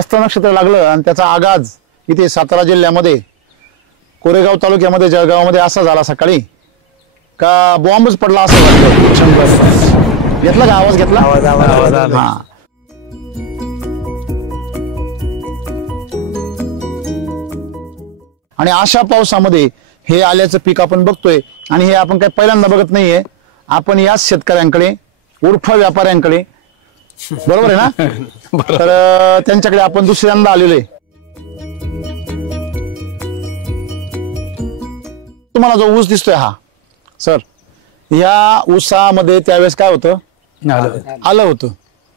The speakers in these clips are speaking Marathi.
हस्त नक्षत्र लागलं आणि त्याचा आगाज इथे सातारा जिल्ह्यामध्ये कोरेगाव तालुक्यामध्ये जळगावमध्ये असा झाला सकाळी का बॉम्बच पडला असं वाटलं. घेतला का आवाज घेतला? हा. आणि अशा पावसामध्ये हे आल्याचं पीक आपण बघतोय आणि हे आपण काही पहिल्यांदा बघत नाहीये. आपण याच शेतकऱ्यांकडे उर्फ व्यापाऱ्यांकडे, बरोबर आहे ना, तर त्यांच्याकडे आपण दुसऱ्यांदा आलेलो आहे. तुम्हाला जो ऊस दिसतोय हा सर, या ऊसामध्ये त्यावेळेस काय होतं? आलं होतं.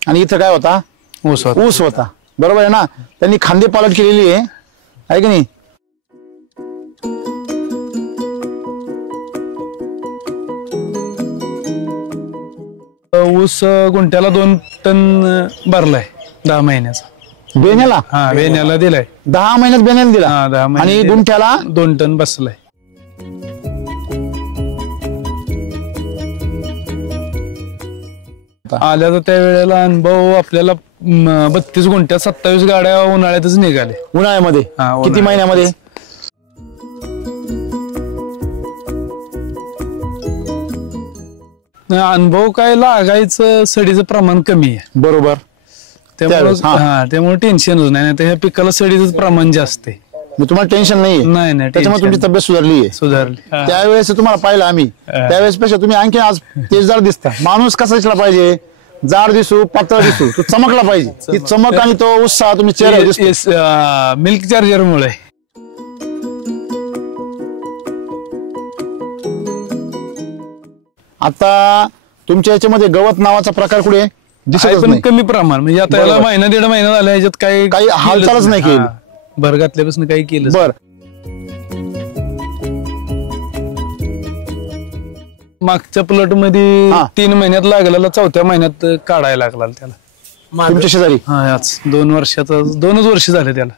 आणि इथं काय होता? ऊस होता. बरोबर आहे ना. त्यांनी खांदे पालट केलेली आहे की नाही? ऊस गुंठ्याला 2 टन भरलाय 10 महिन्याचा. बेण्याला? हा, बेण्याला दिलाय. 10 महिन्यात बेण्याला दिला. हा, 10 महिन्यात. आणि गुंठ्याला 2 टन बसलाय. आल्याचा त्या वेळेला अनुभव आपल्याला 32 गुंठ्यात 27 गाड्या उन्हाळ्यातच निघाले. उन्हाळ्यामध्ये? किती महिन्यामध्ये? अनुभव काय लागायचं, सडीचं प्रमाण कमी आहे. बरोबर. त्यामुळे टेन्शनच नाही. ह्या पिकाला सडीचं प्रमाण जास्त आहे. तुम्हाला टेन्शन नाहीये? नाही. त्याच्यामुळे तुमची तब्येत सुधारली. त्यावेळेस तुम्हाला पाहिलं आम्ही, त्यावेळेस पेक्षा तुम्ही आणखी आज तेजदार दिसता. माणूस कसा दिसला पाहिजे? जाड दिसू, पातळ दिसू, तो चमकला पाहिजे. ती चमक आणि तो उत्साह तुम्ही चेहरा मिल्क चार्जर मुळे. आता तुमच्या याच्यामध्ये गवत नावाचा प्रकार कुठे दिसत नाही? कमी प्रमाण. म्हणजे आता याला महिना 1.5 महिना झाला, ह्याच्यात काही हालचालच नाही केली. भर घातल्यापासून काही केलं. बर. मागच्या प्लॉट मध्ये 3 महिन्यात लागलेला 4थ्या महिन्यात काढायला लागला त्याला. तुमच्या शेजारी? हा, याच 2च वर्ष झाले त्याला.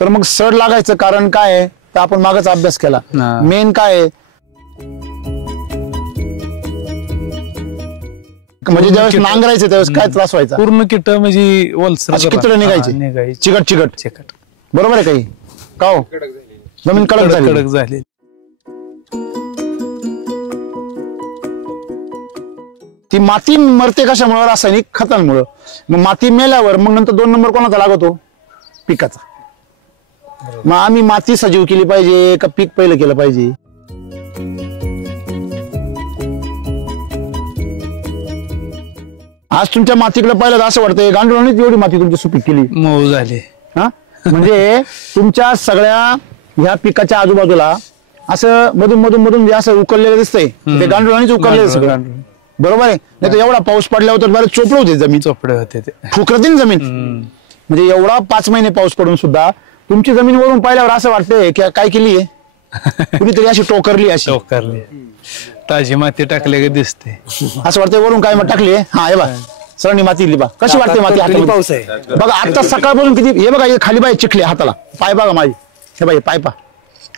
तर मग सड लागायचं कारण काय आहे? तर आपण मागच अभ्यास केला. मेन काय आहे म्हणजे ज्यावेळेस नांगरायचं त्यावेळेस काय त्रास व्हायचा? पूर्ण किट म्हणजे वलसर किटं निघायची, चिकट. बरोबर आहे काही का हो? जमीन कडक झाली. ती माती मरते कशामुळे? रासायनिक खतांमुळे. मग माती मेल्यावर मग नंतर 2 नंबर कोणाचा लागतो? पिकाचा. मग आम्ही माती सजीव केली पाहिजे का पीक पहिलं केलं पाहिजे? आज तुमच्या मातीकडे पाहिलं तर असं वाटतंय गांडुळानेच एवढी माती तुमची सुपीक केली, मऊ झाली. हा, म्हणजे तुमच्या सगळ्या ह्या पिकाच्या आजूबाजूला असं मधून असं उकळलेलं दिसतंय. ते गांडुळानेच उकळलेलं सगळं. बरोबर आहे. नाही तर एवढा पाऊस पडल्यावर तर बरेच चोपडे होते जमीन. चोपडे होते, फुकरतीन जमीन. म्हणजे एवढा 5 महिने पाऊस पडून सुद्धा तुमची जमीन वरून पाहिल्यावर असं वाटतंय की काय केली आहे कुणीतरी, अशी टोकरली. ताजी माती टाकले दिसते असं वाटतंय. वरून काय मग टाकली? हा, हे बघ सरांनी माती दिली बा. कशी वाटते माती? पाऊस आहे बघा. आता सकाळपासून किती, हे बघा खाली बाई चिखले हाताला. पाय बघा माझी, हे बाई पाय पा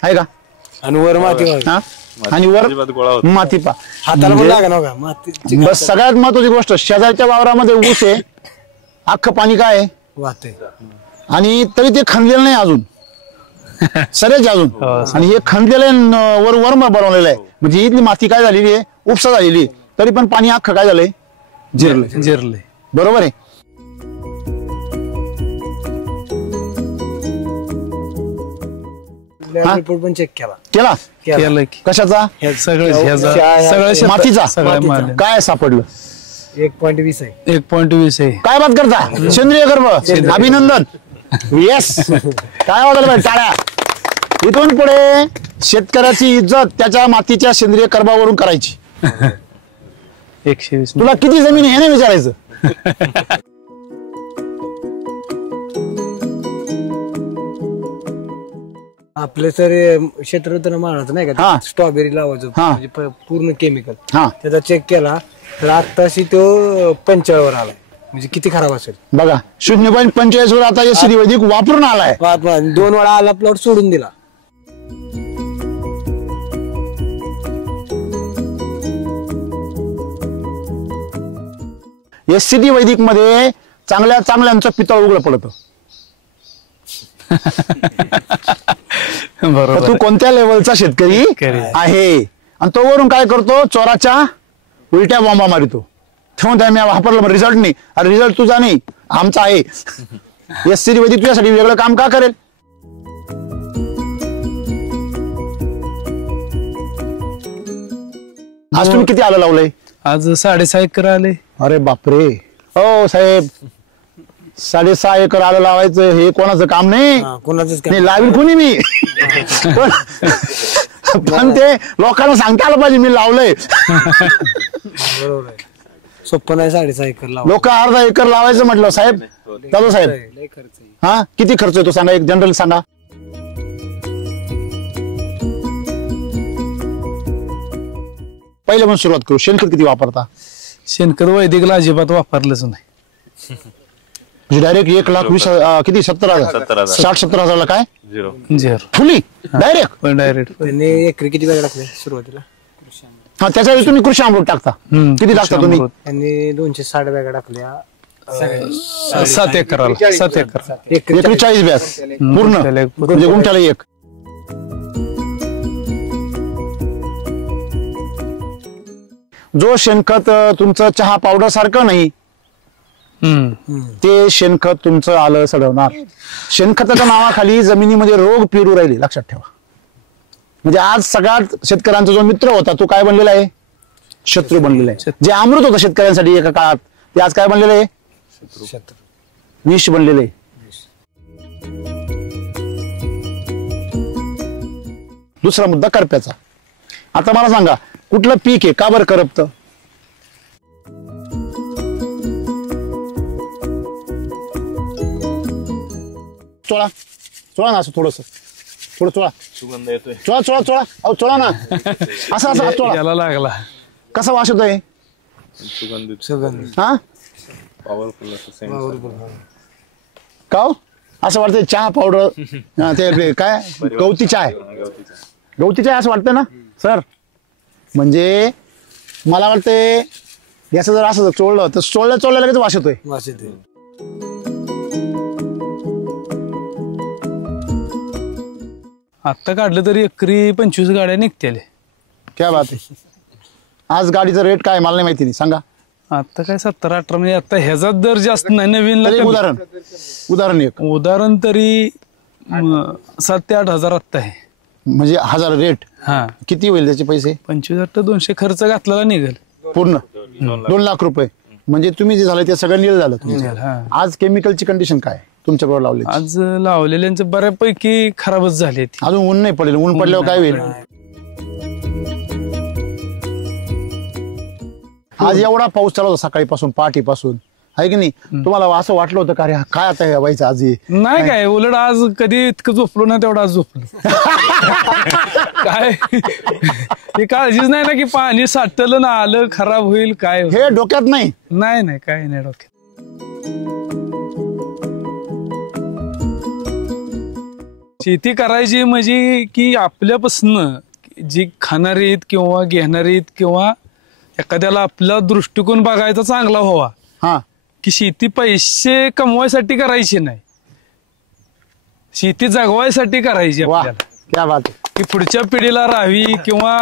आहे का? आणि वर माती. आणि वर माती पा हाताला पण लागा ना माती. बस सगळ्यात महत्वाची गोष्ट, शेजारच्या वावरामध्ये ऊस आहे, अख्खं पाणी काय आहे वाहते, आणि तरी ते खणलेलं नाही अजून, सरेच अजून. आणि हे खणलेलं वर बनवलेलं आहे. म्हणजे इथली माती काय झालेली आहे? उपसा झालेली आहे. तरी पण पाणी अख्खं काय झालंय? जिरले. बरोबर आहे. रिपोर्ट पण चेक केला. कशाचा? सगळं मातीचा. काय सापडलं? 1.20 आहे. 1.20 आहे. काय बात करता? सेंद्रिय गर्भ. अभिनंदन. येस. काय वाटलं पाहिजे टाळ्या. इथून पुढे शेतकऱ्याची इज्जत त्याच्या मातीच्या सेंद्रिय कर्बावरून करायची. 120. तुला किती जमीन आहे ना विचारायचं. आपलं सर क्षेत्र होतं माळाचं नाही का, स्ट्रॉबेरी लावायचं म्हणजे पूर्ण केमिकल. त्याचा चेक केला तर आताशी तो 45 वर आलाय. म्हणजे किती खराब असेल बघा. 0.45 वर आता श्री वैदिक वापरून आलाय. 2 वेळा आला, प्लॉट सोडून दिला. SCT वैदिक मध्ये चांगल्या चांगल्यांचं पितळ उघड पडतं. बरोबर. तू कोणत्या लेवलचा शेतकरी आहे आणि तो वरून काय करतो, चोराच्या उलट्या बॉम्बा मारितो. ठेवून त्या मी वापरलं रिझल्ट नाही. अरे रिझल्ट तुझा नाही, आमचा आहे. SCT वैदिक तुझ्यासाठी वेगळं काम का करेल? आज तुम्ही किती आलं लावलंय? आज 6.5 एकर आले. अरे बापरे. हो साहेब, 6.5 एकर आलं लावायचं हे कोणाचं काम नाही. कोणाचंच नाही लावील कोणी मी. पण ते लोकांना सांगता आलं पाहिजे मी लावलंय. बरोबर आहे. सोपं नाही 6.5 एकर लावा. लोक अर्धा एकर लावायचं म्हटलं साहेब. दादा साहेब, लय खर्च आहे. हा किती खर्च येतो सांगा, एक जनरल सांगा. पहिल्यापासून सुरुवात करू. शेणखत किती वापरता? शेणखत वैदिकला अजिबात वापरलंच नाही. म्हणजे डायरेक्ट 1,20,000 किती 70,000 60-70,000 ला काय झेरो फुली डायरेक्ट. डायरेक्ट त्यांनी एकरी किती बॅग टाकले सुरुवातीला? हा त्याच्या तुम्ही कृषी अमृत टाकता. किती टाकता तुम्ही? त्यांनी 260 बॅग टाकल्या 7 एकराला. 7 एकर एकरी 40 बॅग पूर्ण म्हणजे गुंठ्याला एक. जो शेणखत तुमचं चहा पावडर सारखं नाही, ते शेणखत तुमचं आलं सडवणार. शेणखताच्या नावाखाली जमिनीमध्ये रोग पेरू राहिले, लक्षात ठेवा. म्हणजे आज सगळ्यात शेतकऱ्यांचा जो मित्र होता तो काय बनलेला आहे? शत्रू बनलेला आहे. जे अमृत होतं शेतकऱ्यांसाठी एका काळात ते आज काय बनलेलं आहे? विष बनलेलं आहे. दुसरा मुद्दा करप्याचा. आता मला सांगा, कुठलं पीक आहे का बरं करपतं? चोळा चोळा ना, असं थोडस थोडं चोळा. सुगंध येतोय. चोळा चोळा चोळा. अहो चोळा ना, असं असं चोळा. याला लागला. कसा वास येतोय? सुगंध हा पॉवरफुल असं. का हो? असं वाटतंय चहा पावडर ते काय गवती चहा आहे. गवती चहा असं वाटतं ना सर? म्हणजे मला वाटतंय याचं जर असं चोळलं तर चोळल्या लगेच वास येतोय. वास येते. आता काढलं तरी एकरी 25 गाड्या निघतील. क्या बात आहे. आज गाडीचा रेट काय मला नाही माहिती, नाही सांगा. आता काय 17-18 म्हणजे आता ह्याचा दर जास्त नाही. नवीन एक उदाहरण एक उदाहरण तरी 7,000 ते 8,000 आत्ता आहे. म्हणजे 1000 रेट. हा किती होईल त्याचे पैसे? 25,000-200 खर्च घातलेला निघेल पूर्ण 2 लाख रुपये. म्हणजे तुम्ही जे झालं ते सगळं नील झालं तुमचं. हा. आज केमिकलची कंडिशन काय तुमच्याकडे लावली? आज लावलेल्यांचे बऱ्यापैकी खराबच झाले. अजून ऊन नाही पडेल. ऊन पडल्यावर काय होईल? आज एवढा पाऊस चालू होता सकाळीपासून पहाटेपासून, आहे की नाही? तुम्हाला असं वाटलं होतं का रे काय आता हे व्हायचं आज? नाही काय उलट आज कधी इतकं झोपलो नाही तेवढं आज झोपलो. काय ही काळजीच नाही ना की पाणी साठलं ना आलं खराब होईल काय होईल. हे डोक्यात नाही. नाही काय नाही डोक्यात. शेती करायची म्हणजे की आपल्यापासून जी खाणारी आहेत किंवा घेणारी आहेत किंवा एखाद्याला आपला दृष्टिकोन बघायचा चांगला व्हावा. हा की शेती पैसे कमवायसाठी करायची नाही, शेती जगवायसाठी करायची वा आपल्याला. क्या बात आहे. की पुढच्या पिढीला राहावी किंवा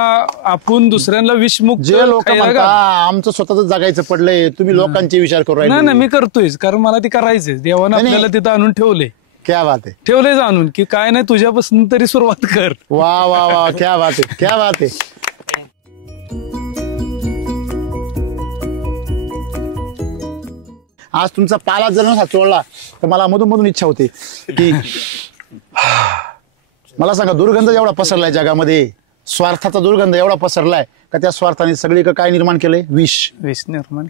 आपण दुसऱ्यांना विषमुक्त जे लोक खायला म्हणता घाल- आमचं स्वतःच जगायचं पडलंय, तुम्ही लोकांचे विचार करू नाही राहिले. नाही मी करतोयच कारण मला ती करायचंय. देवानं नाही, आपल्याला तिथं आणून ठेवले. क्या बात आहे. ठेवले जाणून की काय नाही तुझ्यापासून तरी सुरुवात कर. वा वा वा क्या बात आहे, क्या बात आहे. आज तुमचा पाला जर नसा चोळला तर मला मधून मधून इच्छा होते की मला सांगा, दुर्गंध एवढा पसरलाय जगामध्ये, स्वार्थाचा दुर्गंध एवढा पसरलाय का त्या स्वार्थाने सगळीकडे काय निर्माण केलंय? विष. विष निर्माण.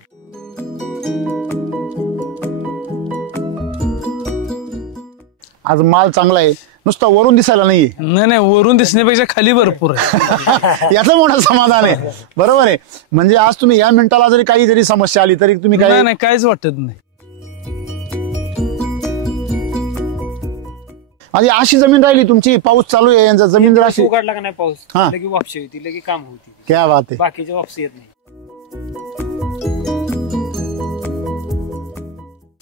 आज माल चांगला आहे, नुसतं वरून दिसायला नाहीये. नाही वरून दिसण्यापेक्षा खाली भरपूर आहे. याचं मोठं समाधान आहे. बरोबर आहे. म्हणजे आज तुम्ही या मिनिटाला जरी काही जरी समस्या आली तरी तुम्ही काय नाही काहीच वाटत नाही. आणि अशी जमीन राहिली तुमची, पाऊस चालू आहे, यांचा जमीन जर अशी उघडला का नाही पाऊस हा. लगे वापशी होती, लगे काम होती. क्या बात आहे. बाकीच्या वापसी येत नाही.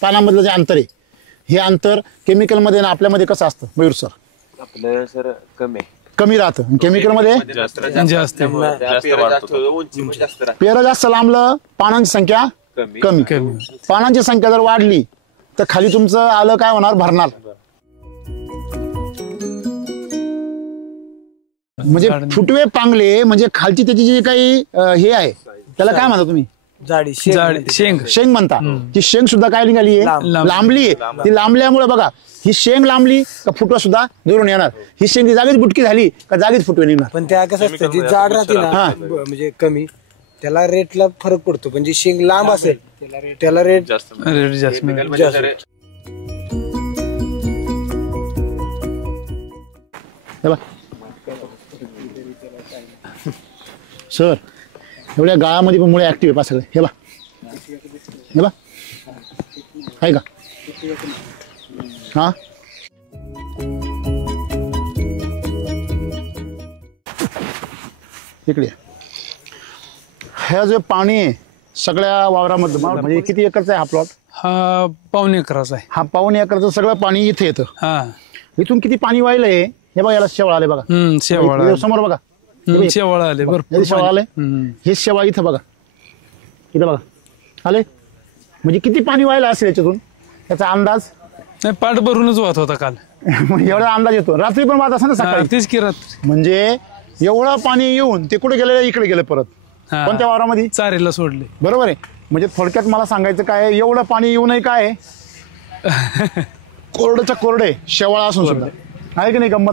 पानामधलं जे अंतर आहे हे अंतर केमिकलमध्ये आणि आपल्यामध्ये कसं असतं मयूर सर? आपलं सर कमी राहतं. केमिकलमध्ये पेरा जास्त लांबलं, पानांची संख्या कमी. पानांची संख्या जर वाढली तर खाली तुमचं आलं काय होणार? भरणार. म्हणजे फुटवे पांगले म्हणजे खालची त्याची जी काही हे आहे त्याला काय म्हणता तुम्ही? जाडी शेंग म्हणता. ती शेंग सुद्धा काय निघाली आहे? लांबली आहे. ती लांबल्यामुळे बघा ही शेंग लांबली का फुटवा सुद्धा जोडून येणार. ही शेंग ती जागीच बुटकी झाली का जागीच फुटवे निघणार. पण त्या कसं असतं जी जाड राहते ना म्हणजे कमी त्याला रेटला फरक पडतो. पण जी शेंग लांब असेल त्याला रेट जास्त सर एवढ्या गाळामध्ये पण मुळे ऍक्टिव्ह आहे सगळे. हे बा आहे का? हा इकडे हे जे पाणी आहे सगळ्या वावरामध्ये म्हणजे किती एकरचा आहे हा प्लॉट? हा 1.25 एकराचा आहे. हा 1.25 एकरचं सगळं पाणी इथे येतं. हा इथून किती पाणी वाहिलंय हे बघा. याला शेवाळ आले बघा. शेवाळ समोर बघा. शेवाळ आले भरपूर शेवाळ आले. हे शेवाळ इथं बघा. इथं बघा आले. म्हणजे किती पाणी व्हायला असेल याच्यातून याचा अंदाज नाही. पाठ भरूनच वाहत होता काल. एवढा अंदाज येतो. रात्री पण वाहत असं ना सकाळी. तेच की रात्री. म्हणजे एवढं पाणी येऊन ते कुठे गेले? इकडे गेले परत. कोणत्या वावरामध्ये? चारीला सोडले. बरोबर आहे. म्हणजे थोडक्यात मला सांगायचं काय एवढं पाणी येऊ नये काय कोरडच्या कोरडे शेवाळा असून सुद्धा आहे की नाही गंमत?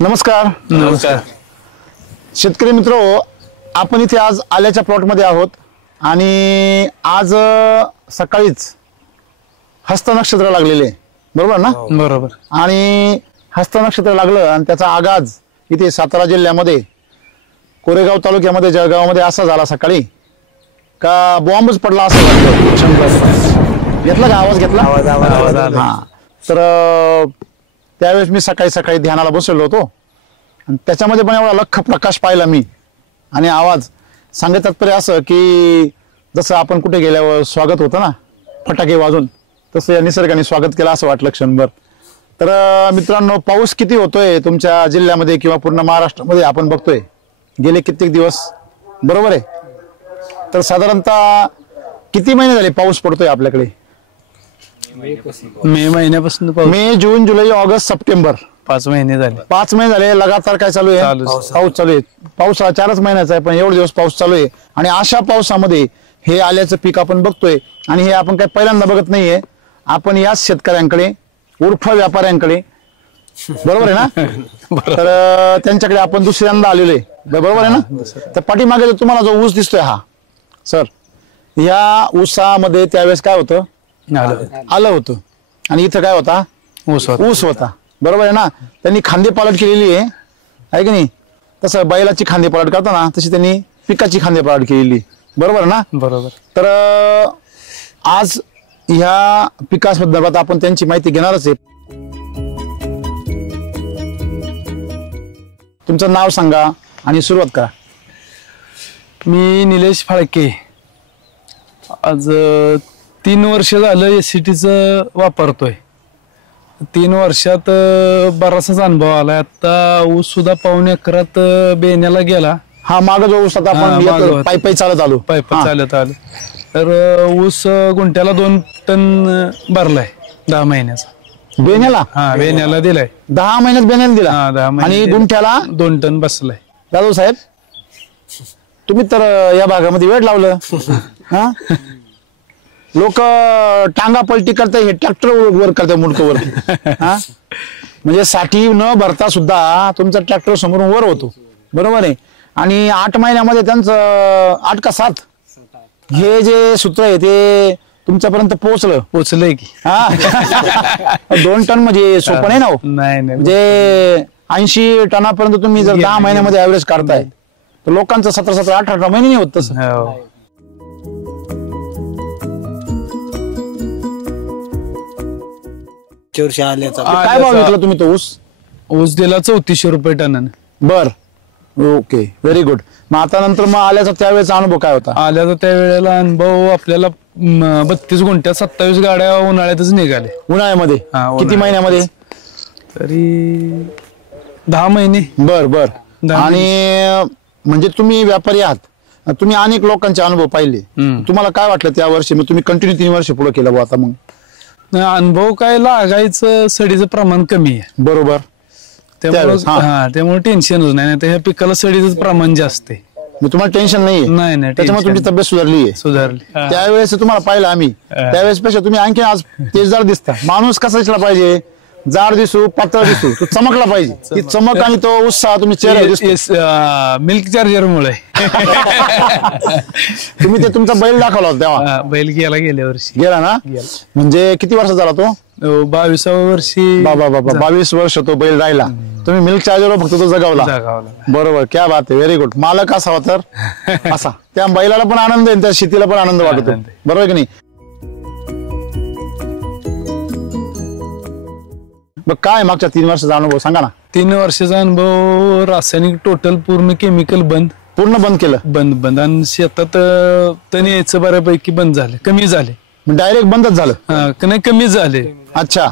नमस्कार. शेतकरी मित्र, आपण इथे आज आल्याच्या प्लॉटमध्ये आहोत आणि आज सकाळीच हस्त नक्षत्र लागलेले बरोबर ना? बरोबर. आणि हस्त नक्षत्र लागलं आणि त्याचा आगाज इथे सातारा जिल्ह्यामध्ये कोरेगाव तालुक्यामध्ये जळगावमध्ये असा झाला सकाळी का बॉम्बच पडला असं वाटतं. घेतला का आवाज? घेतला आवाज. हा. तर त्यावेळेस मी सकाळी ध्यानाला बसलेलो होतो आणि त्याच्यामध्ये पण एवढा लख्ख प्रकाश पाहिला मी आणि आवाज. सांगायचं तात्पर्य असं की जसं आपण कुठे गेल्यावर स्वागत होतं ना फटाके वाजून तसं या निसर्गाने स्वागत केलं असं वाटलं क्षणभर. तर मित्रांनो पाऊस किती होतोय तुमच्या जिल्ह्यामध्ये किंवा पूर्ण महाराष्ट्रामध्ये आपण बघतोय गेले कित्येक दिवस बरोबर आहे. तर साधारणतः किती महिने झाले पाऊस पडतोय आपल्याकडे? मे महिन्यापासून मे, जून, जुलै, ऑगस्ट, सप्टेंबर 5 महिने झाले. 5 महिने झाले लगातार काय चालू आहे? पाऊस चालू आहे. पाऊस 4च महिन्याचा आहे पण एवढे दिवस पाऊस चालू आहे. आणि अशा पावसामध्ये हे आल्याचं पीक आपण बघतोय आणि हे आपण काय पहिल्यांदा बघत नाहीये. आपण याच शेतकऱ्यांकडे उर्फ व्यापाऱ्यांकडे बरोबर आहे ना तर त्यांच्याकडे आपण दुसऱ्यांदा आलेलो आहे बरोबर आहे ना. तर पाठीमागे तुम्हाला जो ऊस दिसतोय हा सर या ऊसामध्ये त्यावेळेस काय होतं? आलं होतं. आणि इथं काय होता? ऊस होता बरोबर आहे ना. त्यांनी खांदे पालट केलेली आहे की नाही? तसं बैलाची खांदे पालट करताना तशी त्यांनी पिकाची खांदे पालट केलेली बरोबर ना? बरोबर. तर आज ह्या पिकासंदर्भात आपण त्यांची माहिती घेणारच आहे. तुमचं नाव सांगा आणि सुरुवात करा. मी निलेश फाळके. आज 3 वर्ष झालं SCTच वापरतोय. 3 वर्षात बराचसाच अनुभव आलाय. आता ऊस सुद्धा 1.25 एकरात बेण्याला गेला. हा माग जो ऊस आता आपण पायी चालत आलो चालत आलो तर ऊस गुंठ्याला 2 टन भरलाय 10 महिन्याचा. बेण्याला? हा बेण्याला दिलाय. 10 महिन्यात बेण्याला दिला. 10 महिने. आणि गुंठ्याला 2 टन बसलाय. जाधव साहेब तुम्ही तर या भागामध्ये वेळ लावलं. हा लोक टांगा पलटी करताय हे ट्रॅक्टर वर करताय मुडकवर. हा म्हणजे साठी न भरता सुद्धा तुमचा ट्रॅक्टर समोरून वर होतो बरोबर आहे. आणि 8 महिन्यामध्ये त्यांचं 8 का 7 हे जे सूत्र आहे ते तुमच्यापर्यंत पोहोचलंय की? हा 2 टन म्हणजे सोपं नाही ना. नाही म्हणजे 80 टनापर्यंत तुम्ही जर 10 महिन्यामध्ये ऍव्हरेज काढताय तर लोकांचं 17, 18 महिने नाही होत तसं. आल्याचा काय भाव विकला तुम्ही तो ऊस? ऊस दिला 3400 रुपये टनानं. बर. Okay, very good. मग आता नंतर मग आल्याचा त्यावेळेचा अनुभव काय होता? आल्याचा त्यावेळेला अनुभव आपल्याला 32 गुंठ्यात 27 गाड्या उन्हाळ्यातच निघाले. उन्हाळ्यामध्ये किती महिन्यामध्ये? तरी 10 महिने. बर बर. 10 आणि म्हणजे तुम्ही व्यापारी आहात, तुम्ही अनेक लोकांचे अनुभव पाहिले, तुम्हाला काय वाटलं त्या वर्षी? मग तुम्ही कंटिन्यू 3 वर्ष पुढे केलं आता? मग अनुभव काय लागायचं, सडीचं प्रमाण कमी आहे. बरोबर. त्यामुळे टेन्शनच नाही. ह्या पिकाला सडीचं प्रमाण जास्त आहे. तुम्हाला टेन्शन नाहीये? नाही, त्याच्यामुळे तुमची तब्येत सुधारली. त्यावेळेस तुम्हाला पाहिलं आम्ही, त्यावेळेस पेक्षा तुम्ही आणखी आज तेजदार दिसता. माणूस कसा दिसला पाहिजे? जाड दिसू, पातळ दिसू, तो चमकला पाहिजे. ती चमक आणि तो उत्साह तुम्ही चेहऱ्यावर दिसतो. मिल्क चार्जर मुळे. तुम्ही ते तुमचा बैल दाखवला होता तेव्हा? बैल गेल्या वर्षी गेला ना? म्हणजे किती वर्ष झाला तो? 22व्या वर्षी. बाबा बाबा, 22 वर्ष तो बैल राहिला. तुम्ही मिल्क चार्जर फक्त तो जगावला. बरोबर, क्या बात आहे, व्हेरी गुड. मालक असावा तर असा. त्या बैलाला पण आनंद आहे, त्या शेतीला पण आनंद वाटतो. बरोबर की नाही? मग काय मागच्या 3 वर्षाचा अनुभव सांगा ना. 3 वर्षाचा अनुभव, रासायनिक टोटल पूर्ण केमिकल पूर्ण बंद केलं. बंद. आणि शेतात तण यायचं बऱ्यापैकी बंद झाले, कमी झाले. डायरेक्ट बंदच झालं? नाही, कमी झाले. अच्छा.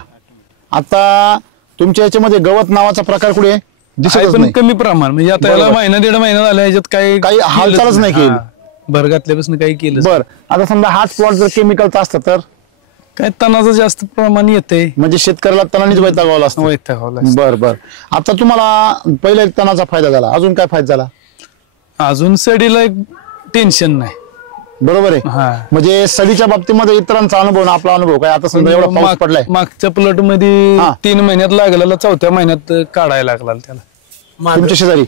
आता तुमच्या याच्यामध्ये गवत नावाचा प्रकार कुठे दिसत नाही? कमी प्रमाण. म्हणजे आता याला महिना 1.5 महिना झाला, याच्यात काही हालचालच नाही केली. भर घातल्यापासून काही केलं. बर. आता समजा हाच प्लॉट जर केमिकलचा असतं तर काय तणाचं जास्त प्रमाण येते, म्हणजे शेतकऱ्याला तणानेच वैतागावला असतं. बर बर. आता तुम्हाला पहिला एक तणाचा फायदा झाला, अजून काय फायदा झाला? अजून सडीला एक टेन्शन नाही. बरोबर आहे. म्हणजे सडीच्या बाबतीमध्ये इतरांचा अनुभव ना आपला अनुभव काय? आता समजा एवढा पाऊस पडलाय, मागच्या प्लॉट मध्ये 3 महिन्यात लागलेला 4थ्या महिन्यात काढायला लागला त्याला. तुमच्या शेजारी?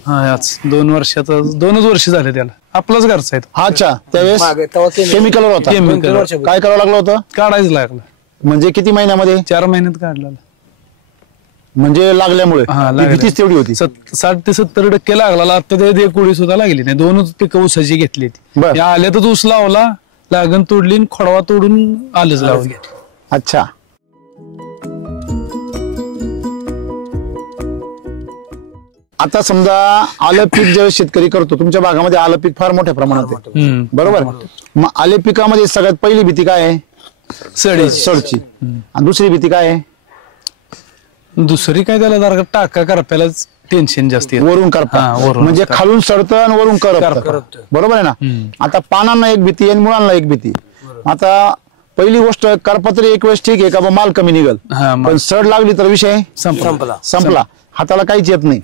2च वर्ष झाले त्याला. आपलाच घरचा आहे. अच्छा. त्यावेळेस केमिकलवर होता? काय करावं लागलं होतं? काढायच लागलं. म्हणजे किती महिन्यामध्ये? 4 महिन्यात काढला. म्हणजे लागल्यामुळे भीतीच तेवढी होती. 60 ते 70% लागला. आता ते कुडी सुद्धा लागली नाही. 2च पिकं ऊसाची घेतली. आल्यातच ऊस लावला, लागण तोडली, खोडवा तोडून आलंच लावली. अच्छा. आता समजा आलं पीक ज्यावेळेस शेतकरी करतो, तुमच्या भागामध्ये आलं पीक फार मोठ्या प्रमाणात आहे, बरोबर? मग आले पिकामध्ये सगळ्यात पहिली भीती काय आहे? सडची. आणि दुसरी भीती काय आहे? दुसरी काय, त्याला जरा टाका करप्यालाच टेन्शन जास्त. वरून करपा, म्हणजे खालून सडतं आणि वरून करपतं. बरोबर आहे ना? आता पानांना एक भीती आणि मुळांना एक भीती. आता पहिली गोष्ट, करपा तरी एक वेळेस ठीक आहे का माल कमी निघल, पण सड लागली तर विषय संपला. हाताला काहीच येत नाही.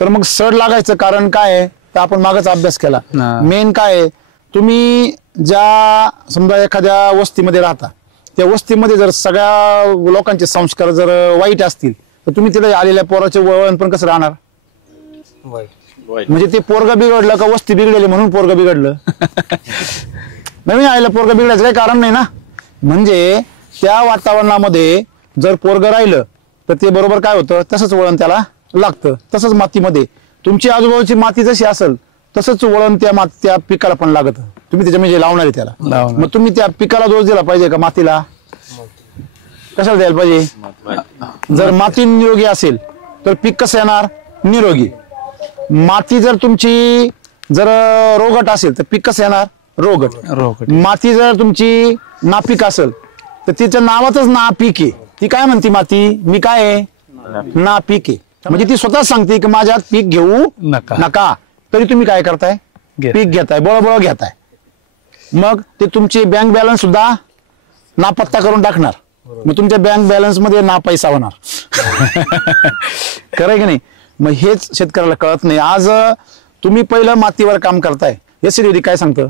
तर मग सड लागायचं कारण काय आहे तर आपण मागच अभ्यास केला. मेन काय आहे, तुम्ही ज्या समजा एखाद्या वस्तीमध्ये राहता, त्या वस्तीमध्ये जर सगळ्या लोकांचे संस्कार जर वाईट असतील तर तुम्ही तिथे आलेल्या पोराचे वळण पण कसं राहणार? म्हणजे ते पोरग बिघडलं का वस्ती बिघडली म्हणून पोरग बिघडलं? नवीन आलेलं पोरग बिघडायचं काही कारण नाही ना. म्हणजे त्या वातावरणामध्ये जर पोरग राहिलं तर ते बरोबर काय होतं, तसंच वळण त्याला लागतं. तसंच मातीमध्ये तुमची आजूबाजूची माती जशी असेल तसंच वळण त्या पिकाला पण लागत. तुम्ही त्याच्या म्हणजे लावणार आहे त्याला. मग तुम्ही त्या पिकाला दोष दिला पाहिजे का मातीला? कशाला द्यायला पाहिजे? जर माती निरोगी असेल तर पीक कसं येणार? निरोगी. माती जर तुमची जर रोगट असेल तर पीक कसं येणार? रोगट. माती जर तुमची नापीक असेल तर तिच्या नावातच नापीक आहे. ती काय म्हणते माती? मी काय आहे? नापीक आहे. म्हणजे ती स्वतःच सांगते की माझ्यात पीक घेऊ नका, तरी तुम्ही काय करताय? पीक घेताय, बळबळ घेताय. मग ते तुमचे बँक बॅलन्स सुद्धा नापत्ता करून टाकणार. मग तुमच्या बँक बॅलन्स मध्ये ना पैसा होणार. खरंय की नाही? मग हेच शेतकऱ्याला कळत नाही. आज तुम्ही पहिलं मातीवर काम करताय. एसीडी काय सांगतं?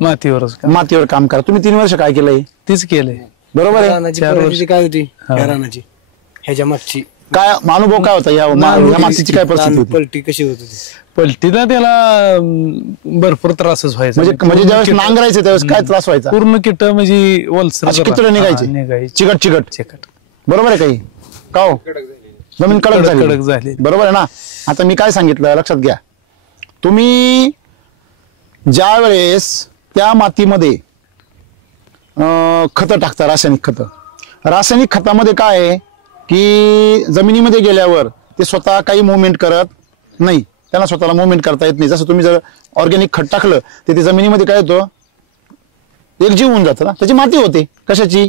मातीवर काम करा. तुम्ही 3 वर्ष काय केलंय? तीच केलंय. बरोबर आहे. काय होती ह्याच्या मागची काय अनुभव काय होता? या मातीची काय परिस्थिती होती? पलटी कशी होत होती? पलटीला त्याला भरपूर त्रासच व्हायचा. म्हणजे ज्यावेळेस नांगरायचं त्यावेळेस काय त्रास व्हायचा? पूर्ण किट म्हणजे वलसर कितडे निघायचे, चिकट. बरोबर आहे काही का हो? जमीन कडक झाली. बरोबर आहे ना? आता मी काय सांगितलं लक्षात घ्या. तुम्ही ज्या वेळेस त्या मातीमध्ये खतं टाकता, रासायनिक खतामध्ये काय आहे की जमिनीमध्ये गेल्यावर ते स्वतः काही मुवमेंट करत नाही. त्यांना स्वतःला मुवमेंट करता येत नाही. जसं तुम्ही जर ऑर्गॅनिक खत टाकलं तर ते जमिनीमध्ये काय होतं, एकजीव होऊन जातं ना, त्याची माती होते. कशाची?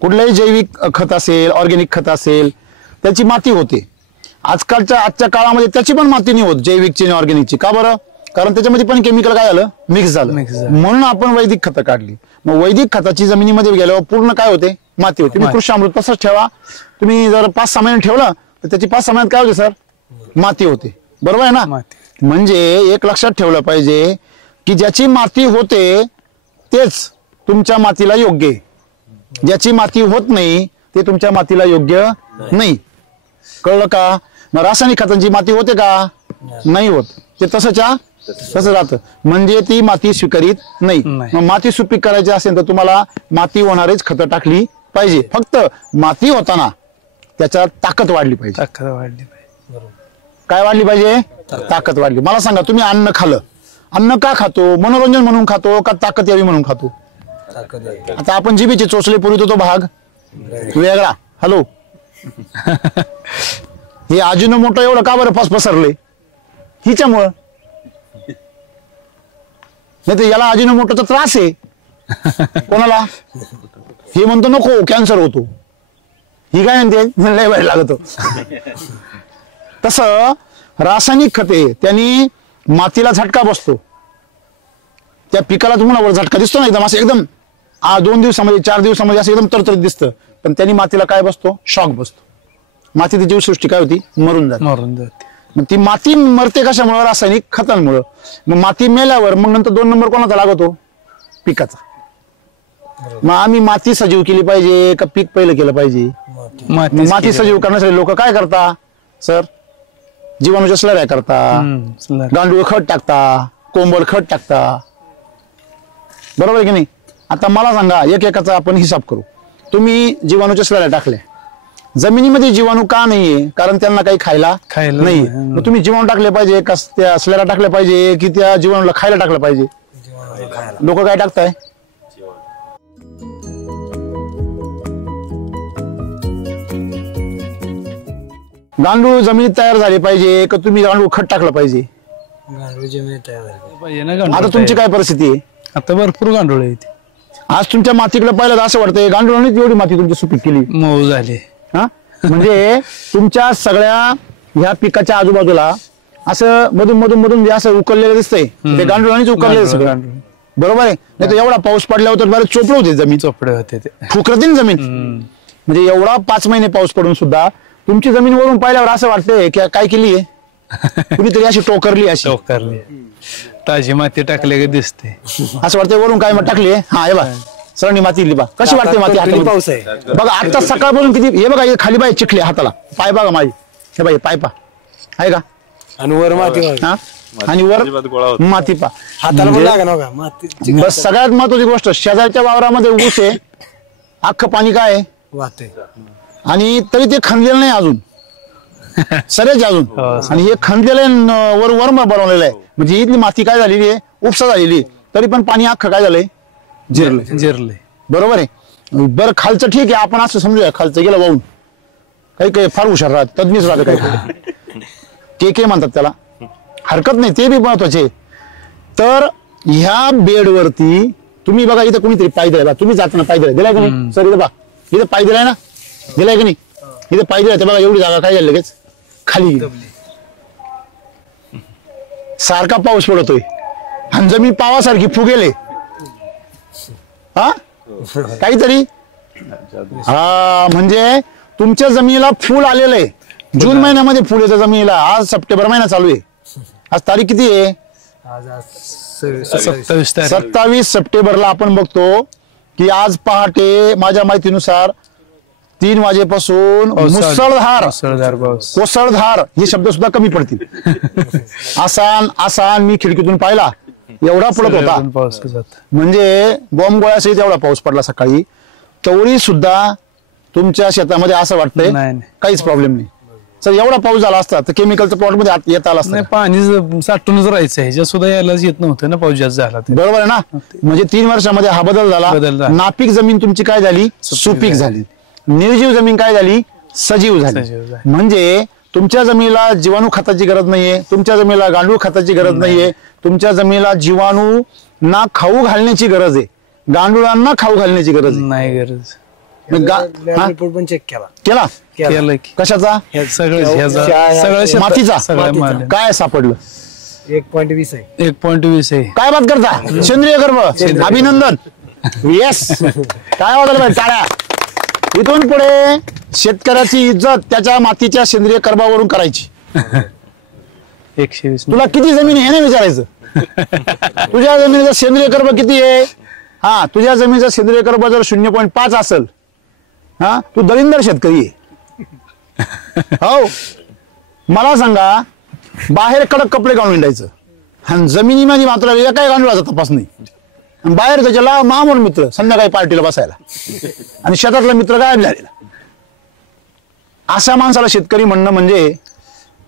कुठलंही जैविक खत असेल, ऑर्गॅनिक खत असेल, त्याची माती होते. आजच्या काळामध्ये त्याची पण माती नाही होत, जैविकची आणि ऑर्गॅनिकची. का बरं? कारण त्याच्यामध्ये पण केमिकल काय झालं, मिक्स झालं. म्हणून आपण वैदिक खतं काढली. मग वैदिक खताची जमिनीमध्ये गेल्यावर पूर्ण काय होते, माती होते. तुम्ही कृषी अमृत तसंच ठेवा, तुम्ही जर 5-6 महिने ठेवलं तर त्याची 5-6 महिन्यात काय होते सर, माती होते. बरोबर आहे ना? म्हणजे एक लक्षात ठेवलं पाहिजे की ज्याची माती होते तेच तुमच्या मातीला योग्य आहे, ज्याची माती होत नाही ते तुमच्या मातीला योग्य नाही. कळलं का? मग रासायनिक खतांची माती होते का? नाही होत. ते तसं राहतं, म्हणजे ती माती स्वीकारित नाही. मग माती सुपीक करायची असेल तर तुम्हाला माती होणारीच खतं टाकली पाहिजे. फक्त माती होताना त्याच्यात ताकद वाढली पाहिजे. काय वाढली पाहिजे? ताकद वाढली. मला सांगा, तुम्ही अन्न खाल्लं, अन्न का खातो? मनोरंजन म्हणून खातो का ताकद यावी म्हणून खातो? आता आपण जिभेचे चोचले पुरवतो तो भाग वेगळा. हॅलो, हे अजिनोमोटो एवढं का बरं पसरले? हिच्यामुळं. नाही तर याला अजिनोमोटोचा त्रास आहे. कोणाला? हे म्हणतो नको कॅन्सर होतो, ही काय म्हणते लय वाईट लागतो. तसं रासायनिक खते त्यांनी मातीला झटका बसतो. त्या पिकाला तुम्हाला वर झटका दिसतो ना, एकदम असं एकदम 2 दिवसामध्ये 4 दिवसामध्ये असं एकदम तरतरीत दिसतं. पण त्यांनी मातीला काय बसतो, शॉक बसतो. मातीची जीवसृष्टी काय होती, मरून जाते. मग ती माती मरते कशामुळे? रासायनिक खतांमुळे. मग माती मेल्यावर मग नंतर 2 नंबर कोणाचा लागतो, पिकाचा. मग आम्ही माती सजीव केली पाहिजे का पीक पहिलं केलं पाहिजे? माती सजीव करण्यासाठी लोक काय करता सर, जीवाणूच्या स्लऱ्या करता, गांडूळ खत टाकता, कोंबड खत टाकता. बरोबर आहे की नाही? आता मला सांगा, एकेकाचा आपण हिसाब करू. तुम्ही जीवाणूच्या स्लऱ्या टाकल्या, जमिनीमध्ये जीवाणू का नाहीये? कारण त्यांना काही खायला नाही. मग तुम्ही जीवाणू टाकले पाहिजे का त्या स्लऱ्या टाकल्या पाहिजे की त्या जीवाणूला खायला टाकलं पाहिजे? लोक काय टाकताय? गांडूळ जमिनीत तयार झाले पाहिजे का तुम्ही गांडूळ खत टाकलं पाहिजे? गांडूळ जमिनीत तयार झाले. आता तुमची काय परिस्थिती आहे? आता भरपूर गांडूळ आहे. आज तुमच्या मातीकडे पाहिलं तर असं वाटतंय गांडुळानेच एवढी माती तुमची सुपीक केली, मऊ झाली. हा, म्हणजे तुमच्या सगळ्या ह्या पिकाच्या आजूबाजूला असं मधून असं उकललेलं दिसतंय, ते गांडुळानेच उकललेलं सगळं. बरोबर आहे? नाही तर एवढा पाऊस पडल्यावर तर बरेच चोपडे होते, जमीन चोपडे होते, फुकरतीन जमीन. म्हणजे एवढा 5 महिने पाऊस पडून सुद्धा तुमची जमीन वरून पाहिल्यावर असं वाटतंय की काय केली आहे, कुणीतरी अशी टोकरली, अशी ताजी माती टाकले का दिसते. असं वाटतंय वरून काय टाकली आहे. हा, हे बघा सरांनी माती दिली बा, कशी वाटते माती हाताला? पाऊस आहे बघा आता सकाळपासून किती. हे बघा, हे खाली बाई चिखले हाताला, पाय बघा माझी, हे बाई पाय पा आहे का, आणि वर माती, हा, आणि वर माती पा हाताला पण लागा नका माती. बस सगळ्यात महत्वाची गोष्ट, शेजारच्या वावरामध्ये ऊस आहे, अख्खं पाणी काय आहे वाहते, आणि तरी ते खणलेलं नाही अजून, सरेच अजून. आणि हे खणलेलं वर वर्म बनवलेलं आहे, म्हणजे इथली माती काय झालेली आहे, उपसा झालेली आहे, तरी पण पाणी अख्खं काय झालंय, जिरले. बरोबर आहे. बरं खालचं ठीक आहे, आपण असं समजूया खालचं गेलं वाहून, काही फार हुशार राहत, तज्ञच राहत, काही के म्हणतात त्याला, हरकत नाही, ते बी महत्वाचे. तर ह्या बेडवरती तुम्ही बघा, इथं कोणीतरी पाय दिलाय, तुम्ही जाताना पाय दिलाय, दिलाय का नाही सर? इथं बघा, इथं पाय दिलाय ना, दिलाय का नाही? इथं पाय दिलाय, बघा एवढी जागा काय झाली, लगेच खाली सारखा पाऊस पडतोय आणि जमीन पावासारखी फुगेले, हा काहीतरी. हा, म्हणजे तुमच्या जमिनीला फुल आलेलं आहे. जून महिन्यामध्ये फुल येतं जमिनीला. आज सप्टेंबर महिना चालू आहे, आज तारीख किती आहे? 27 सप्टेंबरला आपण बघतो की आज पहाटे माझ्या माहितीनुसार 3 वाजेपासून कोसळधार हे शब्द सुद्धा कमी पडतील. आसान मी खिडकीतून पाहिला, एवढा पडत होता, म्हणजे बॉम्ब गोळ्यासहित एवढा पाऊस पडला सकाळी. तवळी सुद्धा तुमच्या शेतामध्ये असं वाटतंय काहीच प्रॉब्लेम नाही. सर एवढा पाऊस झाला असता तर केमिकलच्या प्लॉट मध्ये येत आला असता, पाणी साठूनच राहायचं, ह्याच्या सुद्धा यायलाच येत नव्हतं ना, पाऊस जास्त झाला. बरोबर आहे ना? म्हणजे 3 वर्षामध्ये हा बदल झाला. नापीक जमीन तुमची काय झाली, सुपीक झाली. निर्जीव जमीन काय झाली, सजीव झाली. म्हणजे तुमच्या जमिनीला जीवाणू खताची गरज नाहीये, तुमच्या जमिनीला गांडूळ खताची गरज नाहीये, तुमच्या जमिनीला जीवाणू ना खाऊ घालण्याची गरज आहे, गांडुळांना खाऊ घालण्याची गरज आहे. नाही गरज. रिपोर्ट पण चेक केला. केला केलं की कशाचा? सगळं मातीचा सगळं काय सापडलं? 1.20 आहे. 1.20 आहे. काय बात करता? सेंद्रिय कर्ब, अभिनंदन. येस, काय वाटलं टाळ्या. इथून पुढे शेतकऱ्याची इज्जत त्याच्या मातीच्या सेंद्रिय कर्बावरून करायची. 120. तुला किती जमीन आहे हे नाही विचारायचं. तुझ्या जमिनीचा सेंद्रिय कर्ब किती आहे? हा, तुझ्या जमिनीचा सेंद्रिय कर्ब जर 0.5 असेल, हा, तू दलिंदर शेतकरी आहे. हो, मला सांगा, बाहेर कडक कपडे घालून हिंडायचं आणि जमिनीमध्ये मात्र एकाही गांडुळाचा तपास नाही. आणि बाहेर त्याच्याला महामोर मित्र संध्याकाळी पार्टीला बसायला आणि शेतातला मित्र गायब झालेला. अशा माणसाला शेतकरी म्हणणं म्हणजे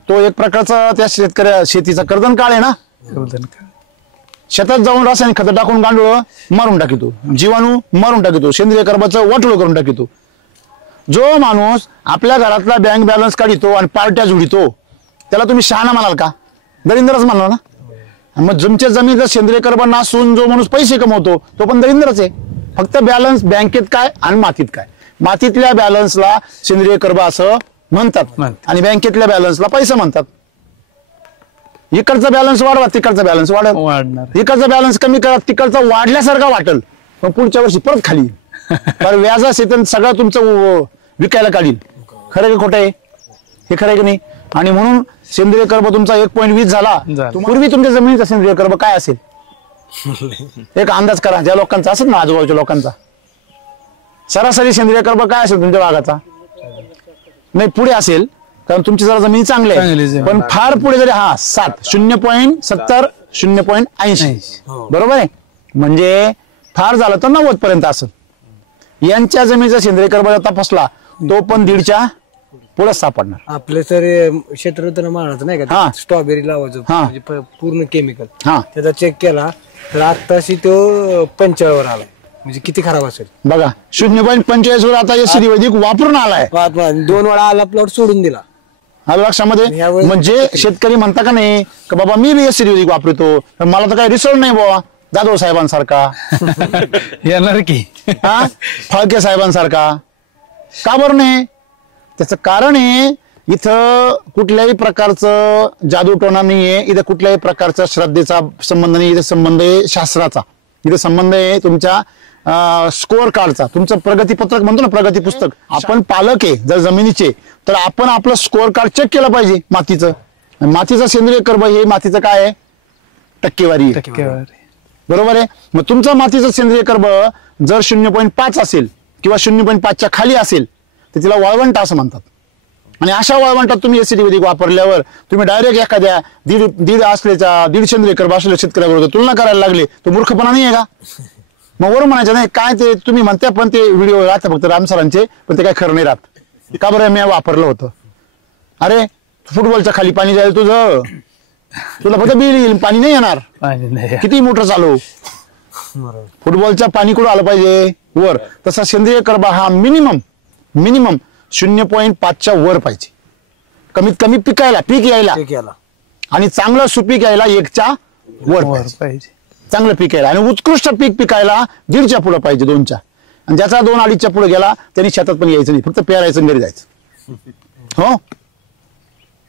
तो एक प्रकारचा त्या शेतकऱ्या शेतीचा कर्दन काळ आहे ना. शेतात जाऊन रासायनिक खतं टाकून गांडूळ मारून टाकितो, जीवाणू मारून टाकितो, सेंद्रिय कर्बाचं वाटोळ करून टाकितो. जो माणूस आपल्या घरातला बँक बॅलन्स काढितो आणि पार्ट्या जुडितो त्याला तुम्ही शहाणा म्हणाल का? दलिंदरच म्हणाल ना. मग तुमच्या जमिनीचा सेंद्रिय कर्ब नासून जो माणूस पैसे कमवतो तो पण दलिंदरच आहे. फक्त बॅलन्स बँकेत काय आणि मातीत काय. मातीतल्या बॅलन्सला सेंद्रिय कर्ब असं म्हणतात आणि बँकेतल्या बॅलन्सला पैसे म्हणतात. इकडचा बॅलन्स वाढवा, तिकडचा बॅलन्स वाढणार. इकडचा बॅलन्स कमी करा, तिकडचा वाढल्यासारखा वाटेल, पण पुढच्या वर्षी परत खाली. तर व्याज असेल सगळं तुमचं विकायला काढील. खरं की खोटं आहे? हे खरं की नाही? आणि म्हणून सेंद्रिय कर्ब तुमचा 1.20 झाला. पूर्वी तुमच्या जमिनीचा सेंद्रिय कर्ब काय असेल एक अंदाज करा. ज्या लोकांचा असेल ना, आजूबाजूच्या लोकांचा सरासरी सेंद्रिय कर्ब काय असेल तुमच्या भागाचा? नाही, पुढे असेल कारण तुमची जरा जमीन चांगली आहे, पण फार पुढे जरी 0.70 0.80 बरोबर आहे. म्हणजे फार झालं तर 90 पर्यंत असेल. यांच्या जमिनीचा सेंद्रिय कर्ब तपासला तो पण 1.5च्या पुढे सापडणार. आपले सर क्षेत्र होतं ना माळाचं नाही का, स्ट्रॉबेरी लावायचं म्हणजे पूर्ण केमिकल, त्याचा चेक केला तर आताशी तो 45 वर आलाय. म्हणजे किती खराब असेल बघा. 0.45 वर आता एसीडी वैदिक वापरून आलाय. 2 वेळा आला, प्लॉट सोडून दिला. आलं लक्षामध्ये? म्हणजे शेतकरी म्हणता का नाही का बाबा मी बी एसीडी वैदिक वापरतो, मला तर काही रिसल्ट नाही बाबा जाधव साहेबांसारखा येणार की, फाळके साहेबांसारखा. का बरं नाही? त्याचं कारण आहे इथं कुठल्याही प्रकारचं जादूटोणा नाहीये, इथं कुठल्याही प्रकारचा श्रद्धेचा संबंध नाही, इथे संबंध आहे शास्त्राचा. इथे संबंध आहे तुमच्या स्कोअर कार्डचा. तुमचं प्रगतीपत्रक म्हणतो ना, प्रगती पुस्तक. आपण पालक आहे जर जमिनीचे, तर आपण आपलं स्कोअर कार्ड चेक केलं पाहिजे मातीचं. मातीचं सेंद्रिय कर्ब हे मातीचं काय आहे? टक्केवारी. बरोबर आहे. मग तुमचं मातीचं सेंद्रिय कर्ब जर 0.5 असेल किंवा 0.5च्या खाली असेल तर तिला वाळवंट असं म्हणतात. आणि अशा वाळवंटात तुम्ही एसीडी वैदिक वापरल्यावर तुम्ही डायरेक्ट एखाद्या दीड असल्याच्या 1.5 सेंद्रिय कर्ब असलेल्या शेतकऱ्याबरोबर तुलना करायला लागले, तो मूर्खपणा नाही आहे का? मग वरून म्हणायचं नाही काय ते तुम्ही म्हणता, पण ते व्हिडिओ राहते फक्त रामसरांचे, पण ते काय खरं नाही राहत. का बरं? मी वापरलं होतं. अरे फुटबॉलच्या खाली पाणी जाईल तुझं, तुला फक्त बिल येईल, पाणी नाही येणार. किती मोटर चालू, फुटबॉलच्या पाणी कुठं आलं पाहिजे? वर. तसा सेंद्रिय कर्ब हा मिनिमम 0.5च्या वर पाहिजे. कमीत कमी पिकायला पीक यायला आणि चांगलं सुपीक यायला 1च्या वर पाहिजे. चांगलं पीक यायला आणि उत्कृष्ट पीक पिकायला 1.5च्या पुढे पाहिजे, 2च्या. आणि ज्याचा 2-2.5च्या पुढे गेला त्यांनी शेतात पण यायचं नाही, फक्त पेरायचं घरी जायचं. हो,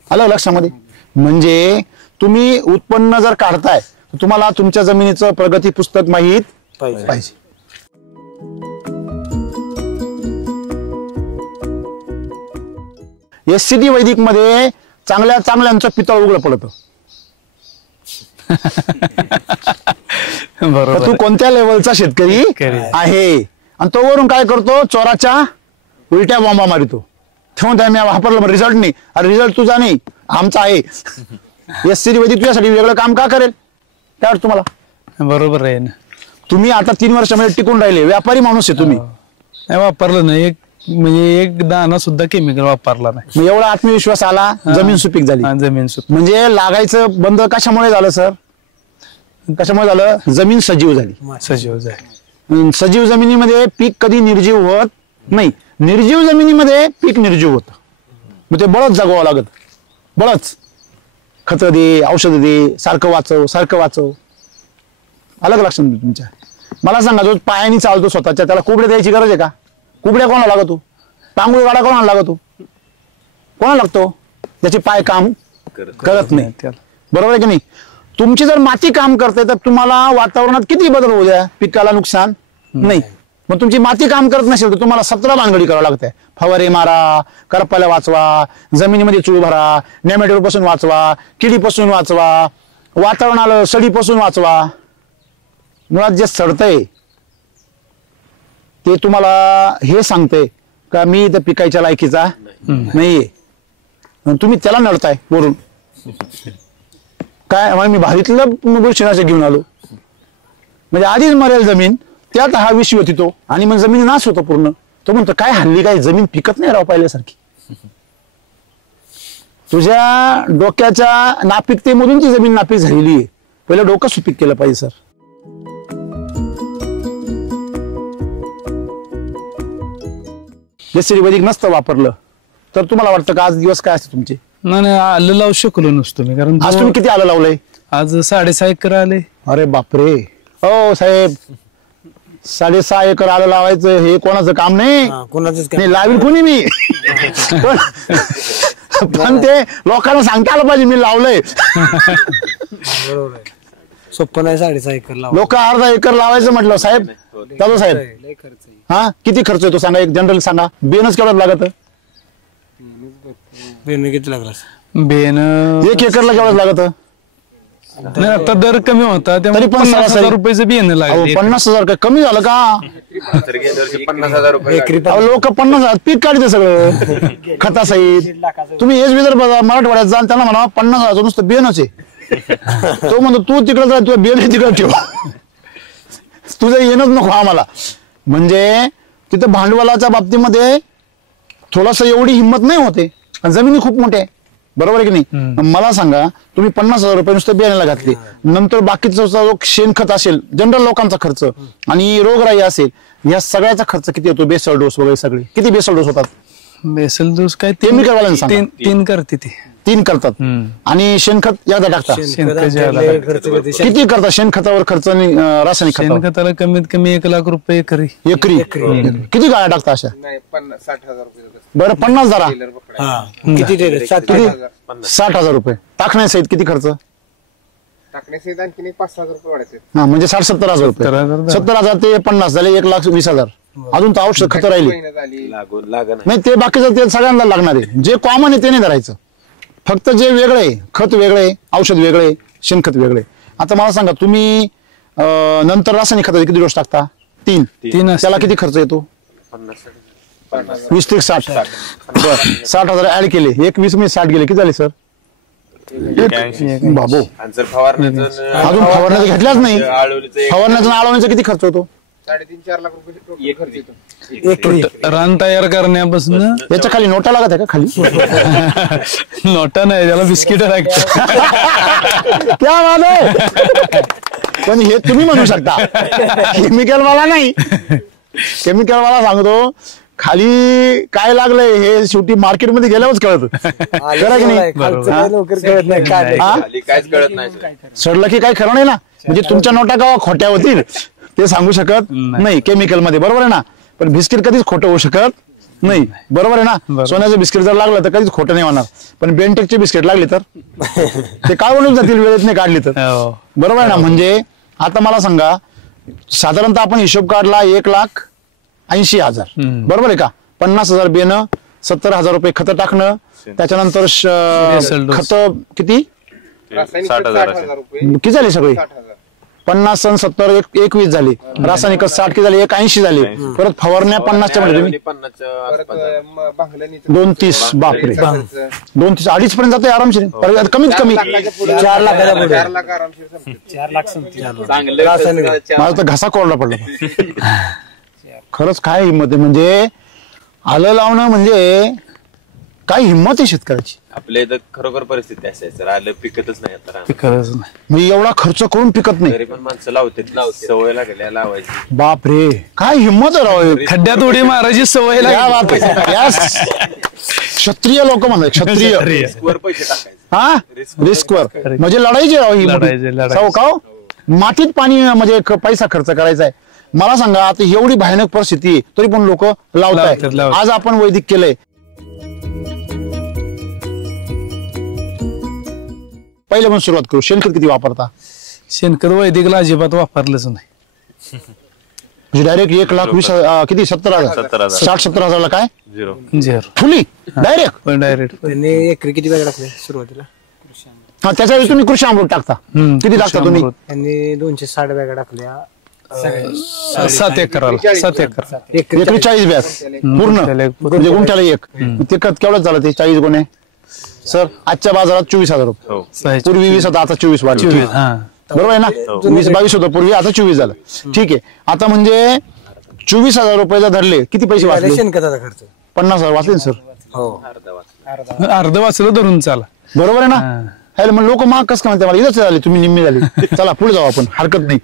आलं लक्षामध्ये? म्हणजे तुम्ही उत्पन्न जर काढताय तर तुम्हाला तुमच्या जमिनीचं प्रगती पुस्तक माहीत पाहिजे. एससीडी वैदिक मध्ये चांगल्यांचं पितळ उघड पडतं. तू कोणत्या लेवलचा शेतकरी आहे आणि तो वरून काय करतो? चोराच्या उलट्या बॉम्बा मारितो. तेव्हा मी वापरलं रिझल्ट नाही. अरे रिझल्ट तुझा नाही, आमचा आहे. एससीडी वैदिक तुझ्यासाठी वेगळं काम का करेल? काय वाटतं तुम्हाला? बरोबर आहे ना. तुम्ही आता 3 वर्षामध्ये टिकून राहिले, व्यापारी माणूस आहे तुम्ही. नाही वापरलं नाही, म्हणजे एक दाना सुद्धा केमिकल वापरला नाही. मग एवढा आत्मविश्वास आला, जमीन सुपीक झाली. जमीन सुपीक म्हणजे लागायचं बंद कशामुळे झालं सर? कशामुळे झालं? जमीन सजीव झाली. सजीव जमिनीमध्ये पीक कधी निर्जीव होत नाही. निर्जीव जमिनीमध्ये पीक निर्जीव होत. मग ते बळच जगवावं लागत. बळच खतं दे, औषधं दे, सारखं वाचव. अलग लक्षण तुमच्या. मला सांगा, जो पायाने चालतो स्वतःच्या, त्याला कुबड्या द्यायची गरज आहे का? कुबड्या कोणाला लागतो? पांगुळी गाडा कोणाला लागतो? कोणाला लागतो? त्याचे पाय काम करत नाही. बरोबर आहे की नाही? तुमची जर माती काम करते तर तुम्हाला वातावरणात किती बदल होऊ द्या, पिकाला नुकसान नाही. मग तुमची माती काम करत नसेल तर तुम्हाला 17 भानगडी करावं लागते. फवारे मारा, करपाला वाचवा, जमिनीमध्ये चूळ भरा, नेमॅटोड पासून वाचवा, किडीपासून वाचवा, वातावरणाला सडीपासून वाचवा. मुळात जे सडतंय ते तुम्हाला हे सांगतंय का मी इथं पिकायच्या लायकीचा नाहीये, तुम्ही त्याला नडताय वरून. काय मी भारीतलं बुरशीनाशक घेऊन आलो, म्हणजे आधीच मरेल जमीन, त्यात हा विष होतो आणि मग जमीन नाश होतो पूर्ण. तो म्हणतो काय हल्ली काय जमीन पिकत नाही राव पाहिल्यासारखी. तुझ्या डोक्याच्या नापिकतेमधून ती जमीन नापीक झालेली आहे. पहिलं डोकं सुपीक केलं पाहिजे सर. बेसिक वैदिक नसतं वापरलं तर तुम्हाला वाटतं का आज दिवस काय असते तुमचे? नाही आलं लावू शकलो नसतो मी, कारण आज तुम्ही किती आलं लावलंय? आज 6.5 एकर आले. अरे बापरे, हो साहेब, 6.5 एकर आलं लावायचं हे कोणाचं काम नाही. कोणाचंच नाही लावील कोणी मी, पण ते लोकांना सांगता आलं पाहिजे मी लावलंय. बरोबर आहे, सोपं नाही 6.5 एकर लावा. लोक अर्धा एकर लावायचं म्हटलं साहेब. चालू साहेब, हा किती खर्च येतो सांगा, एक जनरल सांगा. बेनच केवढं लागत? बेन किती लागला? बेन 1 एकरला केवढं लागत? नाही, आता दर कमी होता तरी त्यामुळे पण 50,000 रुपयाचं बियाण लागले. 50,000 काय कमी झालं का? 50,000 लोक 50,000 पीक काढते सगळं खतासहित. तुम्ही हेच विदर्भ मराठवाड्यात जा, त्यांना म्हणा 50,000 नुसतं बियाणच आहे. तो म्हणतो तू तिकडे जा, तुझं बियाण तिकडे ठेव, तुझं येणंच नको आम्हाला. म्हणजे तिथं भांडवलाच्या बाबतीमध्ये थोडस एवढी हिंमत नाही होते, जमिनी खूप मोठ्या आहे. बरोबर आहे की नाही? मला सांगा, तुम्ही 50,000 रुपये नुसतं बियाण्याला घातले, नंतर बाकीचा जो शेणखत असेल, जनरल लोकांचा खर्च आणि रोगराई असेल, या सगळ्याचा खर्च किती येतो? बेसल डोस वगैरे सगळे किती बेसल डोस होतात? बेसल डोस काय केमिकल वाल्यांना सांगा. 3 करते ते 3 करतात. आणि शेणखत एकदा टाकता किती करतात? शेणखतावर खर्च आणि रासायनिक खतावर? शेणखताला कमीत कमी 1 लाख रुपये एकरी. किती गाड्या टाकता अशा? 60,000 रुपये. बरं 50,000 किती 60,000 रुपये टाकण्यासहित किती खर्च? टाकण्यासहित आणखी 5,000 रुपये वाढायचे. हा, म्हणजे 60-70,000 रुपये. 70,000 ते 50 झाले, 1,20,000. अजून तर औषध खतं राहिली नाही, ते बाकीचं ते सगळ्यांना लागणार आहे. जे कॉमन आहे ते नाही धरायचं, फक्त जे वेगळे आहे, खत वेगळे, औषध वेगळे, शेणखत वेगळे. आता मला सांगा, तुम्ही नंतर रासायनिक खताचे किती डोस टाकता? 3. त्याला किती खर्च येतो? 20 ते 60. बरं, 60,000 ऍड केले, 20 मध्ये 60 गेले, किती झाले सर? बाबू, अजून फवारण्याचं घेतल्याच नाही. फवारण्याचं आळवण्याचा किती खर्च होतो? 3.5-4 लाख रुपये खर्च येतो. रान तयार करण्यापासून. याच्या खाली नोटा लागत आहे का? खाली नोटा नाही, त्याला बिस्किट लागतात. क्या बात आहे. पण हे तुम्ही म्हणू शकता, केमिकल वाला नाही. केमिकल वाला सांगतो खाली काय लागलंय हे शेवटी मार्केटमध्ये गेल्यावरच कळत. खरं की नाही? काहीच कळत नाही. सडलं की काय खरं नाही ना. म्हणजे तुमच्या नोटा का खोट्या होतील ते सांगू शकत नाही केमिकल मध्ये. बरोबर आहे ना? पण बिस्किट कधीच खोटं होऊ शकत नाही. बरोबर आहे ना? सोन्याचं बिस्किट जर लागलं तर कधीच खोटं नाही होणार. पण बेंटेकचे बिस्किट लागले तर ते काय बोलून जातील वेळेत नाही काढली तर. बरोबर आहे ना? म्हणजे आता मला सांगा, साधारणतः आपण हिशोब काढला 1,80,000. बरोबर आहे का? 50,000 बियाणं, 70,000 रुपये खत टाकणं, त्याच्यानंतर खत किती 60,000 रुपये किती झाले सगळे? 50 आणि 70 21 झाले. रासायनिक 60 किती झाले? 81 झाले. परत फवारण्या 50च्या मध्ये तुम्ही 230. बापरे, 230 2.5 पर्यंत जाते आरामशीर. कमीत कमी 4 लाखाच्या पुढे. 4 लाख माझा तर घसा कोरडा पडला. खरंच काय हिंमत आहे. म्हणजे आलं लावणं म्हणजे काय हिंमत आहे शेतकऱ्याची. आपल्या इथं खरोखर परिस्थिती असायचं, आलं पिकतच नाही आता. खरंच नाही, मी एवढा खर्च करून पिकत नाही, तरी पण माणसं लावते, सवय लागल्या लावायची. बापरे, काय हिंमत आहे राव. खड्ड्यात उडी मारायची सवय लागली. क्षत्रिय लोक म्हणतात क्षत्रिय वर पैसे टाकायचे. हा रिस्कवर म्हणजे लढायची राव ही लढायची. हो का हो? मातीत पाणी म्हणजे पैसा खर्च करायचा आहे. मला सांगा आता एवढी भयानक परिस्थिती आहे, तरी पण लोक लावतायत. लावतात. आज आपण वैदिक केलंय. पहिले पण सुरुवात करू. शेणखत किती वापरता? शेणखत वैदिकला अजिबात वापरलंच नाही. म्हणजे डायरेक्ट 1,20,000 किती 70,000 60-70,000 काय झिरो. झेर फुली डायरेक्ट. पण डायरेक्ट त्यांनी एकरी किती बॅग टाकले सुरुवातीला? हा त्याच्यावेळी तुम्ही कृषी अमृत टाकता. किती टाकता तुम्ही? त्यांनी 260 बॅग टाकल्या 7 एकराला 7 एकर एकरी 40 बॅग पूर्ण म्हणजे गुंठ्याला एक. ते खत केवढं झालं ते 40 गुणे सर? आजच्या बाजारात 24,000 रुपये. हो. पूर्वी 20 होता, आता 24 वाढली. बरोबर आहे ना? 20-22 होतं पूर्वी, आता 24 झालं. ठीक आहे. आता म्हणजे 24,000 रुपये जर धरले किती पैसे वाचले? शेणखताचा खर्च 50,000 वाचले सर. हो अर्ध वाचलं धरून चाला. बरोबर आहे ना? मग लोक महाग कसं म्हणते मला इथंच झाले तुम्ही निम्मे झाले. चला पुढे जाऊ आपण, हरकत नाही.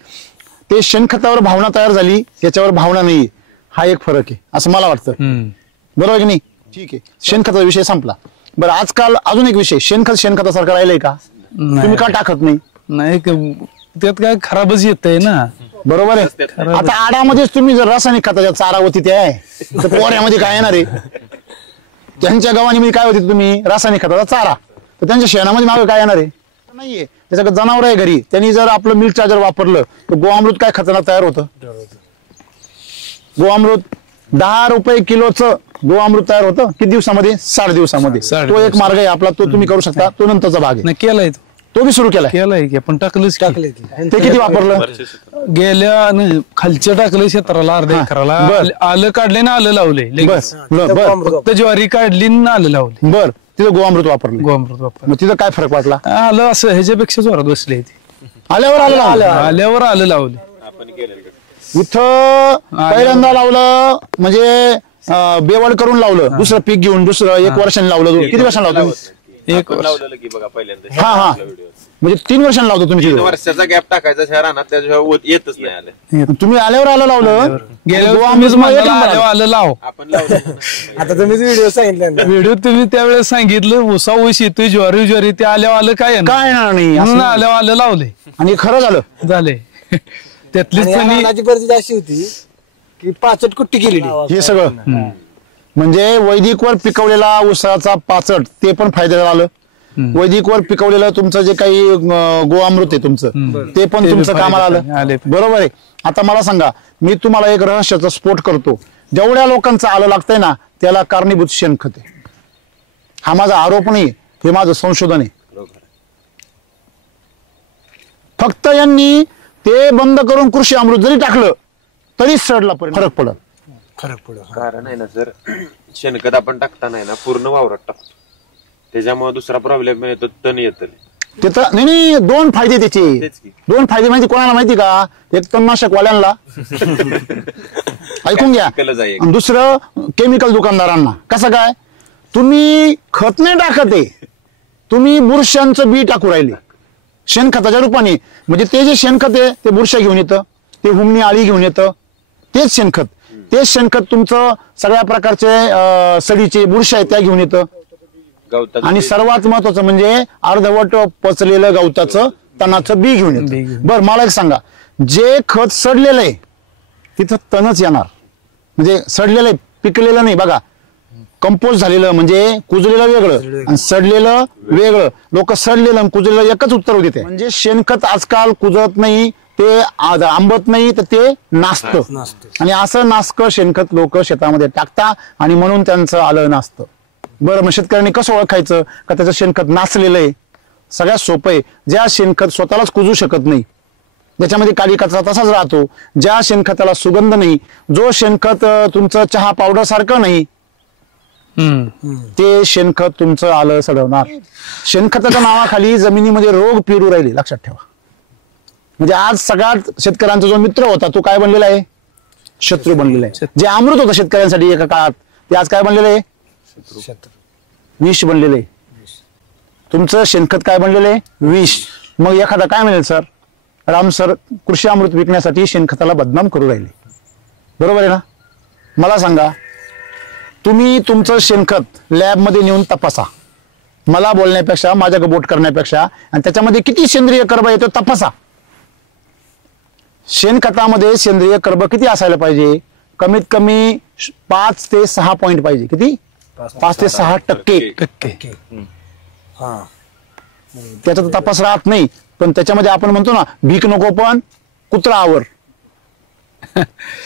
ते शेणखतावर भावना तयार झाली, याच्यावर भावना नाही. हा एक फरक आहे असं मला वाटतं. बरोबर की नाही? ठीक आहे. शेणखताचा विषय संपला. बरं आजकाल अजून एक विषय, शेणखतासारखं राहिलंय का? तुम्ही का टाकत नाही? नाही त्यात काय खराबच येतंय ना. बरोबर आहे. आता आडामध्येच तुम्ही जर रासायनिक खताच्या चारा होती ते आहे तर पोऱ्यामध्ये काय येणार आहे? त्यांच्या गव्हाणीमध्ये काय होती तुम्ही रासायनिक खताचा चारा, तर त्यांच्या शेणामध्ये मागे काय येणार आहे? नाहीये. त्याच्याकडे जनावर आहे घरी, त्यांनी जर आपलं मिल्क चार्जर वापरलं तर गोअमृत काय खतरनाक तयार होतं? गोअमृत 10 रुपये किलोचं गोअमृत तयार होतं किती दिवसामध्ये? 60 दिवसामध्ये. तो एक मार्ग आहे आपला, तो तुम्ही करू शकता. तो नंतरचा भाग आहे. केलाय तो बी सुरू केलाय की आपण टाकलंच की. टाकले ते किती वापरलं? गेल्या खालच्या टाकलं क्षेत्राला अर्ध्या एकराला आलं काढले ना आलं लावले. बर फक्त ज्वारी काढली ना आलं लावले. बर तिथं गोअमृत वापरलं. गोअमृत वापर. मग तिथं काय फरक वाटला? आलं असं ह्याच्यापेक्षा जोरात बसले. आल्यावर आल्यावर आलं लावले. आपण केलं. इथं पहिल्यांदा लावलं म्हणजे बेवड करून लावलं, दुसरं पीक घेऊन दुसरं 1 वर्षाने लावलं. किती वर्षांनी लावतो? 1 वर्ष लावलेलं की बघा पहिल्यांदा. हा म्हणजे 3 वर्षांनी लावतो तुम्ही 3 तिथं. वर्षाचा गॅप टाकायचा शहरात, त्याच्याशिवाय येतच नाही आलं. तुम्ही आल्यावर लावलं. गेल्यावर आलं लाव. आपण लावलं. आता तुम्हीच व्हिडिओ सांगितलं व्हिडिओ तुम्ही त्यावेळेस सांगितलं ऊसा ऊस येतोय ज्वारी ते आल्यावर आलं काय येणार नाही आल्यावर आलं लावले आणि खरं झालं. त्यातलीच आणि परिस्थिती अशी होती की 65 कुट्टी केलेली. हे सगळं म्हणजे वैदिकवर पिकवलेला ऊसाचा पाचट ते पण फायद्याला आलं. वैदिकवर पिकवलेलं तुमचं जे काही गोअमृत आहे तुमचं ते पण तुमचं कामाला आलं. बरोबर आहे. आता मला सांगा, मी तुम्हाला एक रहस्याचा स्फोट करतो. जेवढ्या लोकांचं आलं लागतंय ना त्याला कारणीभूत शेणखत आहे. हा माझा आरोप नाही, हे माझं संशोधन आहे. फक्त यांनी ते बंद करून कृषी अमृत जरी टाकलं तरी सडला फरक पडत. कारण आहे ना सर, शेणखत आपण टाकता नाही ना पूर्ण वावरात टाकतो, त्याच्यामुळे दुसरा प्रॉब्लेम येतो, तण येतं. ते तर नाही 2 फायदे त्याचे. 2 फायदे माहिती कोणाला माहिती का? एक तणनाशक वाल्यांना ऐकून घ्या, आणि दुसरं केमिकल दुकानदारांना. कसं काय? तुम्ही खत नाही टाकत आहे, तुम्ही बुरशांचं बी टाकू राहिले शेणखताच्या रूपाने. म्हणजे ते जे शेणखत आहे ते बुरशा घेऊन येतं, ते हुमणी आळी घेऊन येतं. तेच शेणखत तुमचं सगळ्या प्रकारचे सडीचे बुरशा आहेत त्या घेऊन येतं. आणि सर्वात महत्वाचं म्हणजे अर्धवट पचलेलं गवताचं तणाचं बी घेऊन येतं. बरं मला एक सांगा, जे खत सडलेलं आहे तिथं तणच येणार. म्हणजे सडलेलं आहे, पिकलेलं नाही. बघा, कंपोस्ट झालेलं म्हणजे कुजलेलं वेगळं आणि सडलेलं वेगळं. लोक सडलेलं आणि कुजलेलं एकच उत्तर देते. म्हणजे शेणखत आजकाल कुजत नाही, ते आंबत नाही, तर ते नासतं. आणि असं नासक शेणखत लोक शेतामध्ये टाकता आणि म्हणून त्यांचं आलं नासतं. बरं, मग शेतकऱ्यांनी कसं ओळखायचं का त्याचं शेणखत नासलेलं आहे? सगळ्यात सोपं आहे. ज्या शेणखत स्वतःलाच कुजू शकत नाही, ज्याच्यामध्ये काळी कचरा तसाच राहतो, ज्या शेणखताला सुगंध नाही, जो शेणखत तुमचं चहा पावडर सारखं नाही, ते शेणखत तुमचं आलं सडवणार. शेणखताच्या नावाखाली जमिनीमध्ये रोग पेरू राहिले, लक्षात ठेवा. म्हणजे आज सगळ्यात शेतकऱ्यांचा जो मित्र होता तो काय बनलेला आहे? शत्रू बनलेला आहे. जे अमृत होतं शेतकऱ्यांसाठी एका काळात ते आज काय बनलेलं आहे? विष बनलेलं आहे. तुमचं शेणखत काय बनलेलं आहे? विष. मग एखादा काय म्हणेल, सर राम सर कृषी अमृत विकण्यासाठी शेणखताला बदनाम करू राहिले. बरोबर आहे ना? मला सांगा, तुम्ही तुमचं शेणखत लॅबमध्ये नेऊन तपासा. मला बोलण्यापेक्षा, माझ्या बोट करण्यापेक्षा, आणि त्याच्यामध्ये किती सेंद्रिय कर्ब येतो तपासा. शेणखतामध्ये सेंद्रिय कर्ब किती असायला पाहिजे? कमीत कमी 5 ते 6 पॉईंट पाहिजे. किती? 5 ते 6%. त्याचा तपास राहत नाही. पण त्याच्यामध्ये आपण म्हणतो ना, भीक नको पण कुत्रा आवर,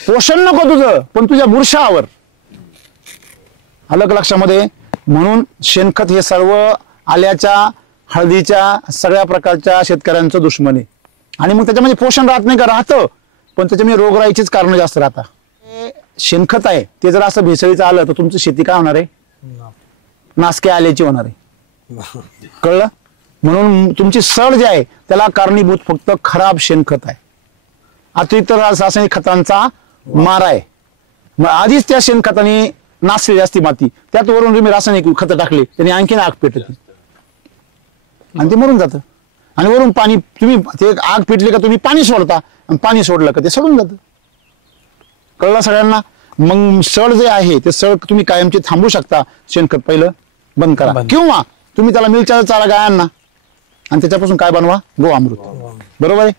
पोषण नको तुझं पण तुझ्या बुरशावर. अलग लक्षामध्ये. म्हणून शेणखत हे सर्व आल्याच्या, हळदीच्या, सगळ्या प्रकारच्या शेतकऱ्यांचं दुश्मन आहे. आणि मग त्याच्यामध्ये पोषण राहत नाही का? राहतं, पण त्याच्यामध्ये रोगराईचीच कारण जास्त राहतात. शेणखत आहे ते जर असं भेसळीचं आलं तर तुमची शेती काय होणार आहे? नासके आल्याची होणार आहे. कळलं? म्हणून तुमची सड जी आहे त्याला कारणीभूत फक्त खराब शेणखत आहे. अतिरिक्त रासायनिक खतांचा मारा आहे. मग आधीच त्या शेणखताने नासलेली असती माती, त्यात वरून तुम्ही रासायनिक खतं टाकले त्यांनी आणखीन आग पेटते आणि ते मरून जातं. आणि वरून पाणी, तुम्ही ते आग पेटली का तुम्ही पाणी सोडता, आणि पाणी सोडलं का ते सडून जातं. कळलं सगळ्यांना? मग सड जे आहे ते सड तुम्ही कायमची थांबवू शकता. शेणखत पहिलं बंद करा, किंवा तुम्ही त्याला मिरच्या चारा गायांना आणि त्याच्यापासून काय बनवा? गोअमृत. बरोबर आहे?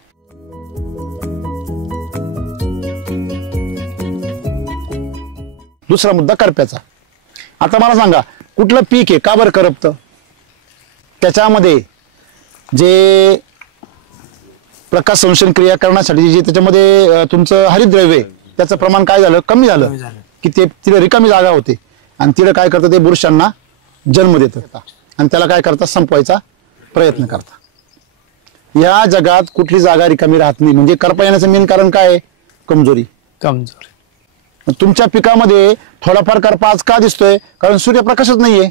दुसरा मुद्दा करप्याचा. आता मला सांगा, कुठलं पीक आहे का बरं करपतं? त्याच्यामध्ये जे प्रकाश संश्लेषण क्रिया करण्यासाठी जे त्याच्यामध्ये तुमचं हरितद्रव्य त्याचं प्रमाण काय झालं? कमी झालं की ते तिथे रिकामी जागा होते, आणि तिथे काय करतं? ते बुरशांना जन्म देतं आणि त्याला काय करतात? संपवायचा प्रयत्न करतात. या जगात कुठली जागा रिकामी राहत नाही. म्हणजे करपा येण्याचं मेन कारण काय आहे? कमजोरी. तुमच्या पिकामध्ये थोडाफार करपा आज का दिसतोय? कारण सूर्यप्रकाशच नाहीये.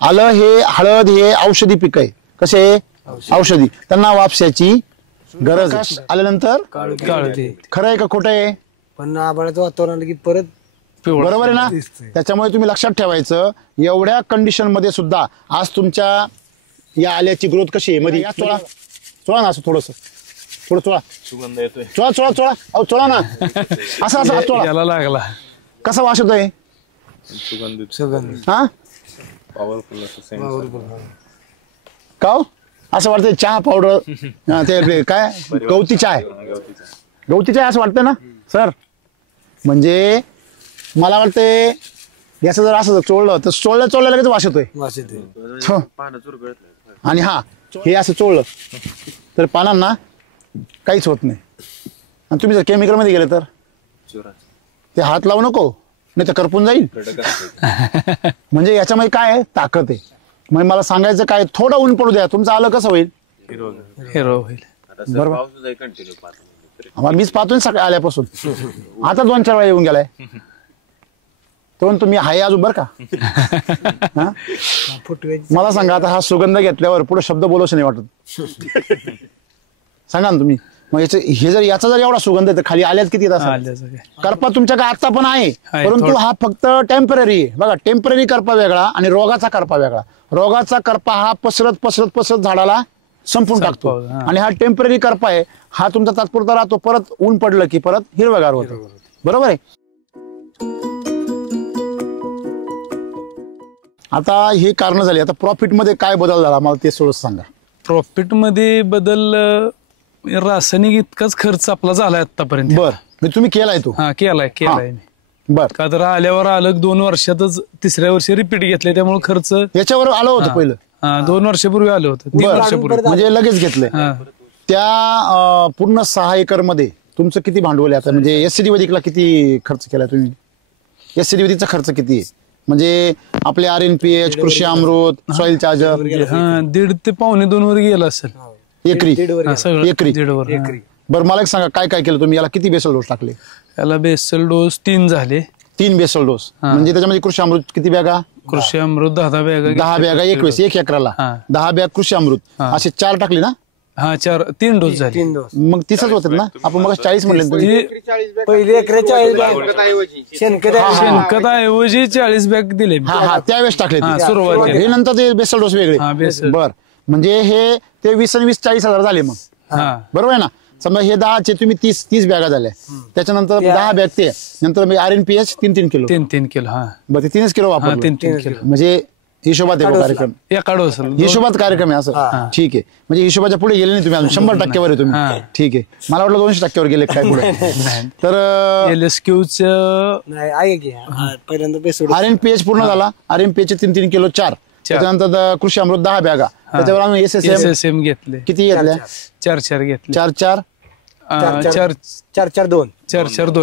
आलं हे, हळद हे औषधी पीक आहे. कसे? औषधी. त्यांना वापसाची गरज आल्यानंतर खरं आहे का खोटं आहे? पण आभाळाचं वातावरण आलं की परत बरोबर आहे ना? त्याच्यामुळे तुम्ही लक्षात ठेवायचं, एवढ्या कंडिशन मध्ये सुद्धा आज तुमच्या या आल्याची ग्रोथ कशी आहे? मध्ये चोळा चोळा ना, असं थोडस थोडं चोळा, सुगंध येतोय. चोळा चोळा चोळा, अहो चोळा ना, असं असं चोळा. याला लागला. कसा वास येतोय? सुगंध. हा, का हो? असं वाटतंय चहा पावडर, ते काय गवती चाय, गवती चाय असं वाटतं ना सर? म्हणजे मला वाटतंय याचं जर असं चोळलं तर चोळल्या लगेच वास येतोय. आणि हा, हे असं चोळलं तर पानांना काहीच होत नाही. आणि तुम्ही जर केमिकल मध्ये गेले तर ते हात लावू नको, नाही तर करपून जाईल. म्हणजे याच्यामध्ये काय आहे? ताकद आहे. म्हणजे मला सांगायचं काय, थोडं ऊन पडू द्या, तुमचं आलं कसं होईल? हिरो होईल. बरोबर. मीच पाहतोय सकाळी आल्यापासून, आता 2-4 वेळा येऊन गेलाय. तो तुम्ही हाय अजून बरं का? मला सांगा, आता हा सुगंध घेतल्यावर पुढे शब्द बोलवशी नाही वाटत? सांगा ना तुम्ही. मग हे जर याचा जर एवढा सुगंध आहे तर खाली आल्याच किती येतात? करपा तुमच्याकडे आता पण आहे, परंतु हा फक्त टेम्पररी आहे. बघा, टेम्पररी करपा वेगळा आणि रोगाचा करपा वेगळा. रोगाचा करपा हा पसरत पसरत पसरत झाडाला संपून टाकतो, आणि हा टेम्पररी करपा आहे, हा तुमचा तात्पुरता राहतो. परत ऊन पडलं की परत हिरवगार होतं. बरोबर आहे? आता हे कारण झाली. आता प्रॉफिट मध्ये काय बदल झाला मला ते थोडं सांगा. प्रॉफिट मध्ये बदल, रासायनिक इतकाच खर्च आपला झालाय आतापर्यंत. बर, तुम्ही केलाय तो? हा, केलाय. बर. का तर आल्यावर आलं 2 वर्षातच, 3ऱ्या वर्षी रिपीट घेतले, त्यामुळे खर्च याच्यावर आलं होतं पहिलं. 2 वर्षापूर्वी आलं होतं, 3 वर्षापूर्वी. म्हणजे लगेच घेतलंय. त्या पूर्ण 6 एकर मध्ये तुमचं किती भांडवल आहे आता? म्हणजे एससीडी वैदिकला किती खर्च केलाय तुम्ही? एससीडी वैदिकचा खर्च किती आहे? म्हणजे आपले RNPH, कृषी अमृत, सॉइल चार्जर 1.5 ते 2.25 वर गेला असेल एकरी. एकरी. बरं, मला एक सांगा, काय काय केलं तुम्ही? याला किती बेसल डोस टाकले? याला बेसल डोस 3 झाले. 3 बेसल डोस. म्हणजे त्याच्यामध्ये कृषी अमृत किती बॅगा? कृषी अमृत 10 बॅगा. 10 बॅगा 21, 1 एकराला 10 बॅग कृषी अमृत, असे 4 टाकले ना? हा, 3 डोस झाले. मग 30च होतात ना? आपण मग 40 म्हणले. पहिले एकरे 40 शेणखत ऐवजी 40 बॅग दिले. हा, त्यावेळेस टाकले सुरुवात. हे नंतर ते बेसल डोस वेगळे. बर, म्हणजे हे ते 20 आणि 20 40 हजार झाले मग. बरोबर आहे ना? समजा हे 10चे तुम्ही 30 बॅगा झाल्या, त्याच्यानंतर 10 बॅग ते, नंतर मी RNPH 3 किलो 3 किलो. हा बरं, ते 3 किलो वापर 3 किलो म्हणजे हिशोबात आहे कार्यक्रम, एका डोसला हिशोबात कार्यक्रम आहे असं. ठीक आहे, म्हणजे हिशोबाच्या पुढे गेले नाही तुम्ही अजून, 100% आहे तुम्ही. ठीक आहे, मला वाटलं 200% गेले काय पुढे. तर LSQच नाही आहे की पहिल्यांदा बेसोड RNPH पूर्ण झाला, RNPH 3 किलो 4, त्याच्यानंतर कृषी अमृत 10 बॅगा, त्याच्यावर आम्ही SSM घेतले, किती घेतल्या? 4 घेतले, 4 4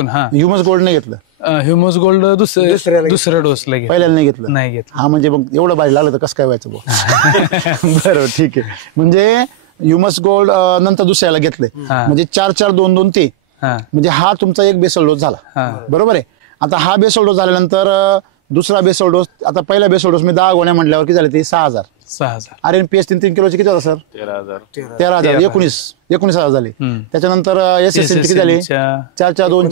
हा. ह्युमस गोल्ड नाही घेतलं, ह्युमस गोल्ड दुसऱ्या डोसला घेतलं, पहिल्याला नाही घेतलं. नाही घेतलं. हा म्हणजे मग एवढं बाहेर लागलं तर कसं काय व्हायचं बुवा? बरोबर, ठीक आहे. म्हणजे ह्युमस गोल्ड नंतर दुसऱ्याला घेतलंय, म्हणजे 4-4-2-2 ते, म्हणजे हा तुमचा एक बेसल डोस झाला. बरोबर आहे. आता हा बेसल डोस झाल्यानंतर दुसरा बेसल डोस, आता पहिला बेसल डोस मी 10 गोण्या म्हटल्यावर किती झाले ते? 6,000. RNPH 3 किलोचे किती होता सर? 13,000. 19,000 झाले. त्याच्यानंतर SSM किती झाले? 4-4-2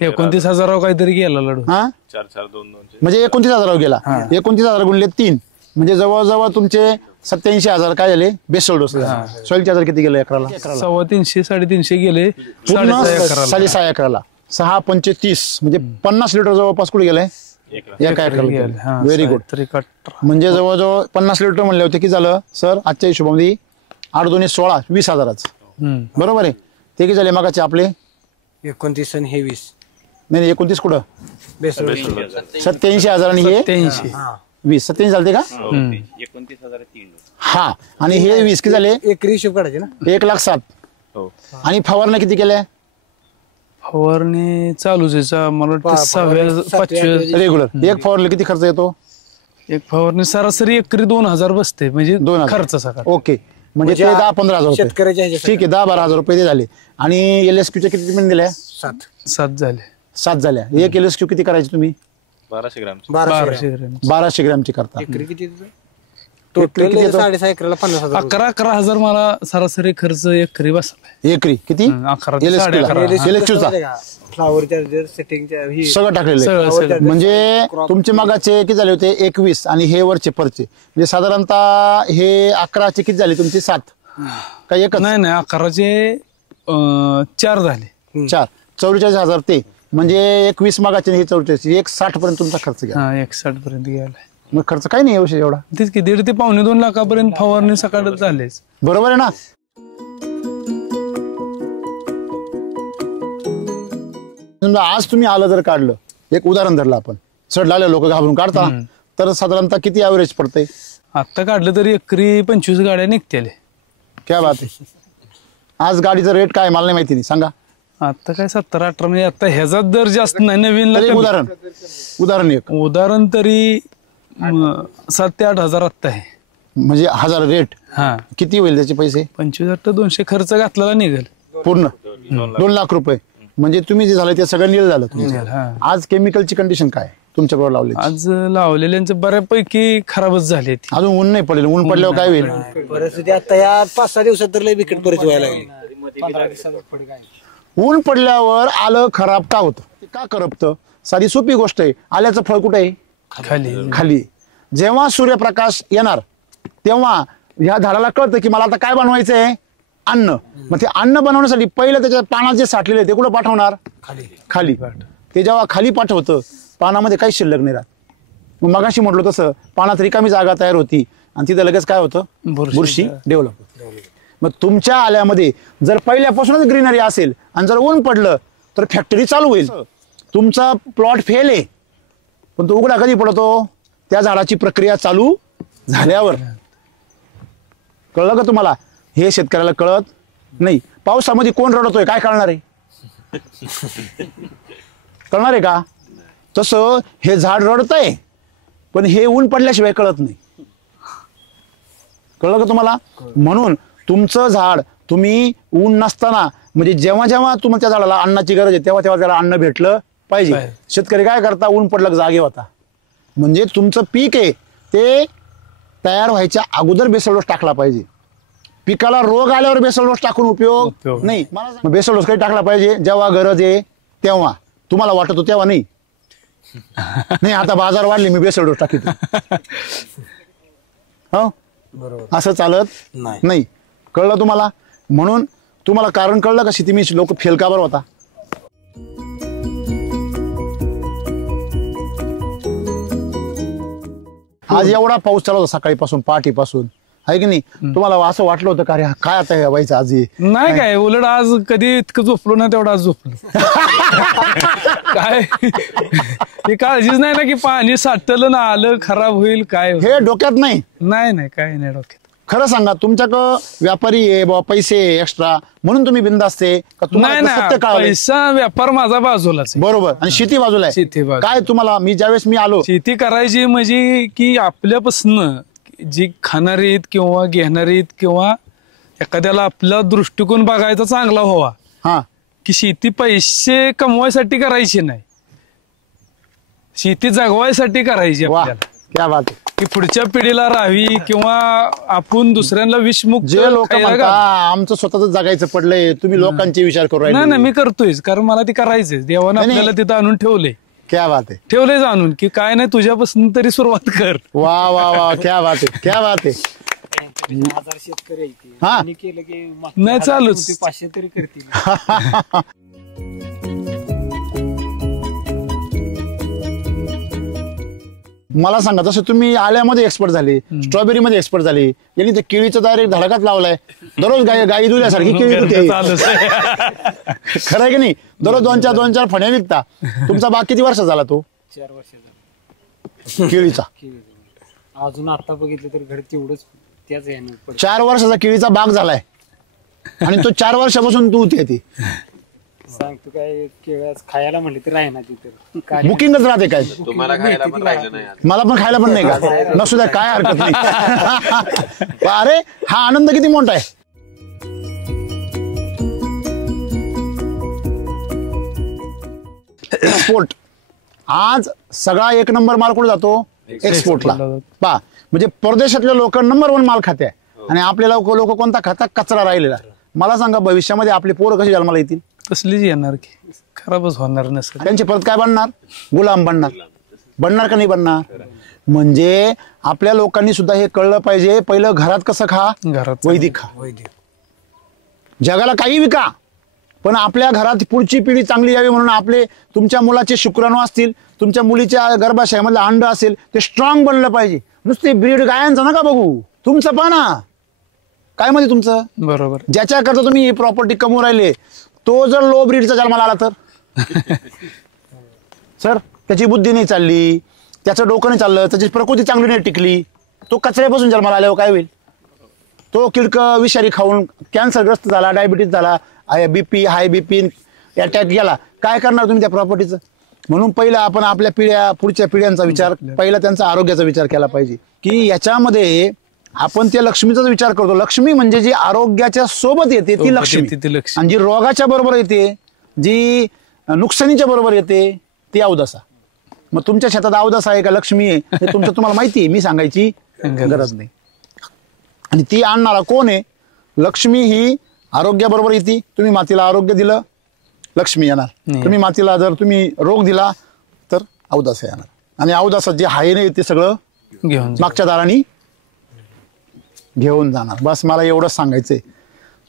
29,000 काहीतरी गेला लाडू. हा, 4-4-2-2 म्हणजे 29,000 गेला. 29,000 गुणले 3 म्हणजे जवळजवळ तुमचे 87,000 काय झाले बेसल डोस. सॉइल चार्जर किती गेले एकराला? 350-350 गेले. पूर्ण 6.5 एकराला 6-5-30 म्हणजे 50 लिटर जवळपास कुठे गेलंय? एका एकराला. Very good. म्हणजे जवळजवळ 50 लिटर म्हणले होते की झालं सर आजच्या हिशोबामध्ये 8-2-16 20,000. बरोबर आहे. ते किती झाले मागाचे आपले? 29 आणि हे 20. नाही 29 कुठं? 87,000 आणि हे 20. 27 झाले का? 29,003. हा, आणि हे 20 किती झाले? एकरी हिशोब काढायचे ना. 1,07,000. आणि फवारण्या किती केल्या? फवारणी चालूच आहे, मला वाटतं 6व्या-5व्या रेग्युलर. एक फवारणी किती खर्च येतो? एक फवारणी सरासरी एकरी 2,000 बसते, म्हणजे 2,000 खर्च सगळा. ओके, म्हणजे ते 10-15 हजार शेतकऱ्याच्या रुपये. ठीक आहे, 10-12 हजार रुपये ते झाले. आणि LSQच्या किती पेमेंट दिल्या? 7 झाले. 7 झाल्या. एक LSQ किती करायची तुम्ही? 1200 ग्राम. 1200 ग्रॅम. 1200 ग्रॅमची करता. एकरी किती टोटल? 6.5 एकराला 50,000. 11,000 मला सरासरी खर्च एकरी बसला. एकरी किती? 11 फ्लावर चार्जर सेटिंग सगळं टाकलेलं. म्हणजे तुमचे मागाचे किती झाले होते? 21 आणि हे वरचे परचे म्हणजे साधारणतः हे 11चे किती झाले तुमचे? 7 काही एकच? नाही 11चे 4 झाले. 4 44,000 ते म्हणजे 21 मागाचे हे 44, 1,60 पर्यंत तुमचा खर्च घ्या. 1,60 पर्यंत गेलाय. मग खर्च काही नाही येऊ एवढा. तेच की 1.5 ते 2.5 लाखापर्यंत फवारणी सकाळ झालेच. बरोबर आहे ना? समजा आज तुम्ही आलं जर काढलं, एक उदाहरण धरलं आपण, चढ लागले लोक घाबरून काढता, तर साधारणतः किती ऍव्हरेज पडते? आता काढलं तरी एकरी 25 गाड्या निघतील. क्या बात आहे. आज गाडीचा रेट काय मला नाही माहिती, नाही सांगा. आता काय 17-18 म्हणजे आता ह्याचा दर जास्त नाही. नवीन उदाहरण तरी 7,000 ते 8,000 आत्ता आहे. म्हणजे 1000 रेट. किती होईल त्याचे पैसे? 25,000-200 खर्च घातलेला निघेल पूर्ण 2 लाख रुपये. म्हणजे तुम्ही जे झालं ते सगळं नील झालं. आज केमिकलची कंडिशन काय तुमच्या बरोबर लावली? आज लावलेल्यांचे बऱ्यापैकी खराबच झाले. अजून ऊन नाही पडलेलं. ऊन पडल्यावर काय होईल? परिस्थिती आता या 5-6 दिवसात तर लय बिकट परिस्थिती व्हायला लागली. ऊन पडल्यावर आलं खराब का होतं? का करपतं? साधी सोपी गोष्ट आहे. आल्याचं फळ कुठे आहे? खाली. जेव्हा सूर्यप्रकाश येणार तेव्हा ह्या झाडाला कळतं की मला आता काय बनवायचंय? अन्न. मग ते अन्न बनवण्यासाठी पहिलं त्याच्या पानात जे साठलेले ते कुठं पाठवणार? खाली. ते जेव्हा खाली पाठवतं पानामध्ये काही शिल्लक नाही राहत. मग मगाशी म्हटलं तसं पानात रिकामी जागा तयार होती आणि तिथं लगेच काय होतं? बुरशी डेव्हलप होते. मग तुमच्या आल्यामध्ये जर पहिल्यापासूनच ग्रीनरी असेल आणि जर ऊन पडलं तर फॅक्टरी चालू होईल. तुमचा प्लॉट फेल आहे पण तो उघडा कधी पडतो? त्या झाडाची प्रक्रिया चालू झाल्यावर. कळलं का तुम्हाला? हे शेतकऱ्याला कळत नाही. पावसामध्ये कोण रडतोय काय कळणार आहे? कळणार आहे का? तसं हे झाड रडतंय पण हे ऊन पडल्याशिवाय कळत नाही. कळलं का तुम्हाला? म्हणून तुमचं झाड तुम्ही ऊन नसताना म्हणजे जेव्हा जेव्हा तुम्हाला त्या झाडाला अन्नाची गरज आहे तेव्हा तेव्हा त्याला अन्न भेटलं पाहिजे. शेतकरी काय करता? ऊन पडलं जागे होता. म्हणजे तुमचं पीक आहे ते तयार व्हायच्या अगोदर बेसल डोस टाकला पाहिजे. पिकाला रोग आल्यावर बेसल डोस टाकून उपयोग नाही. बेसल डोस काही टाकला पाहिजे जेव्हा गरज आहे तेव्हा. तुम्हाला वाटतो तेव्हा नाही. नाही आता बाजार वाढले मी बेसल डोस टाकीतो. हो, असं चालत नाही. कळलं तुम्हाला? म्हणून तुम्हाला कारण कळलं का शेती मी लोक फेल का बरं होता? आज एवढा पाऊस चालू होता सकाळीपासून पहाटेपासून, आहे की नाही? तुम्हाला असं वाटलं होतं का अरे काय आता हे व्हायचं आज? नाही काय, उलट आज कधी इतकं झोपलो ना तेवढं आज झोपलो. काय ही काळजीच नाही ना की पाणी साठलं ना आलं खराब होईल काय. हे डोक्यात नाही. नाही काय नाही डोक्यात. खरं सांगा, तुमच्याकडं व्यापारी आहे बाबा, पैसे एक्स्ट्रा म्हणून तुम्ही बिंदास्त आहे का? नाही ना, पैसा व्यापार माझा बाजूलाच आहे. बरोबर. आणि शेती बाजूला आहे. शेती बाजूला. काय तुम्हाला मी ज्यावेळेस मी आलो, शेती करायची म्हणजे की आपल्यापासून जी खाणारी आहेत किंवा घेणारी आहेत किंवा एखाद्याला आपला दृष्टिकोन बघायचा चांगला व्हावा. हा, की शेती पैसे कमवायसाठी करायची नाही, शेती जगवायसाठी करायची वा आपल्याला. क्या बात आहे. की पुढच्या पिढीला राहावी किंवा आपण दुसऱ्यांना विषमुक्त जे लोक खायला म्हणता घालू. आमचं स्वतःच जगायचं पडलंय, तुम्ही लोकांचे विचार करू नाही राहिले. मी करतोयच, कारण मला ती करायचंय. देवानं नाही, आपल्याला तिथं आणून ठेवले. क्या बात आहे. ठेवले जाणून की काय नाही तुझ्यापासून तरी सुरुवात कर. वा वा वा, क्या बात आहे, क्या बात आहे. 1000 शेतकरी आहे ते. हा. त्यांनी केलं की मागच्या नाही, चालूच. 1000 500 तरी करतील. मला सांगा, जसं तुम्ही आल्यामध्ये एक्सपर्ट झाले, स्ट्रॉबेरी मध्ये एक्सपर्ट झाले, यांनी ते केळीचं डायरेक्ट धडकाच लावलाय. दररोज गाई दुधासारखी केळी होते. चालूच आहे. खरं आहे की नाही? दररोज 2-4 फण्या विकता. तुमचा बाग किती वर्ष झाला तो 4 वर्षाचा केळीचा? अजून आता बघितलं तर घर तेवढंच त्याच याने पडतं. 4 वर्षाचा केळीचा बाग झालाय आणि तो 4 वर्षापासून तू होती ती सांगतो काय, केळस खायला म्हणले तर राही ना तिथं काय. बुकिंगच राहते काय? तुम्हाला खायला पण राहिलं नाही आता. मला पण खायला पण नाही का? नसू द्या, काय हरकत नाही. अरे हा आनंद किती मोठा आहे. एक्सपोर्ट आज सगळा 1 नंबर माल कुठे जातो? एक्सपोर्टला. पा म्हणजे परदेशातले लोक नंबर 1 माल खाते आणि आपले लोक कोणता खाता? कचरा राहिलेला. मला सांगा, भविष्यामध्ये आपली पोरं कशी जन्माला येतील? तसलीच येणार की, खराबच होणार नसेल. त्यांचे परत काय बनणार? गुलाम बनणार का नाही बनणार? म्हणजे आपल्या लोकांनी सुद्धा हे कळलं पाहिजे, पहिलं घरात कसं खा? घरात वैदिक खा. जगाला काही विका, पण आपल्या घरात पुढची पिढी चांगली यावी म्हणून आपले तुमच्या मुलाचे शुक्राणू असतील, तुमच्या मुलीच्या गर्भाशयामधलं अंड असेल, ते स्ट्रॉंग बनलं पाहिजे. नुसते ब्रीड गायांचं नका बघू, तुमचं पाना काय म्हणजे तुमचं. बरोबर. ज्याच्याकरता तुम्ही ही प्रॉपर्टी कमवून राहिले, तो जर लो ब्रीडचा जन्माला आला तर सर त्याची बुद्धी नाही चालली, त्याचं डोकं नाही चाललं, त्याची प्रकृती चांगली नाही टिकली, तो कचऱ्यापासून जन्माला आल्यावर काय होईल? तो किडक विषारी खाऊन कॅन्सरग्रस्त झाला, डायबिटीस झाला, BP हाय BP अटॅक गेला, काय करणार तुम्ही त्या प्रॉपर्टीचं? म्हणून पहिलं आपण आपल्या पुढच्या पिढ्यांचा विचार, पहिला त्यांचा आरोग्याचा विचार केला पाहिजे. की याच्यामध्ये आपण त्या लक्ष्मीचाच विचार करतो. लक्ष्मी म्हणजे जी आरोग्याच्या सोबत येते ती लक्ष्मी, आणि जी रोगाच्या बरोबर येते, जी नुकसानीच्या बरोबर येते ती अवदसा. मग तुमच्या शेतात अवदसा आहे का लक्ष्मी आहे हे तुमचं तुम्हाला माहिती आहे, मी सांगायची गरज नाही. आणि ती आणणारा कोण आहे? लक्ष्मी ही आरोग्याबरोबर येते. तुम्ही मातीला आरोग्य दिलं, लक्ष्मी येणार. तुम्ही मातीला जर तुम्ही रोग दिला तर अवदसा येणार. आणि अवदसा जे आहे नाही ते सगळं घेऊन मागच्या दाराने घेऊन जाणार. बस मला एवढंच सांगायचंय.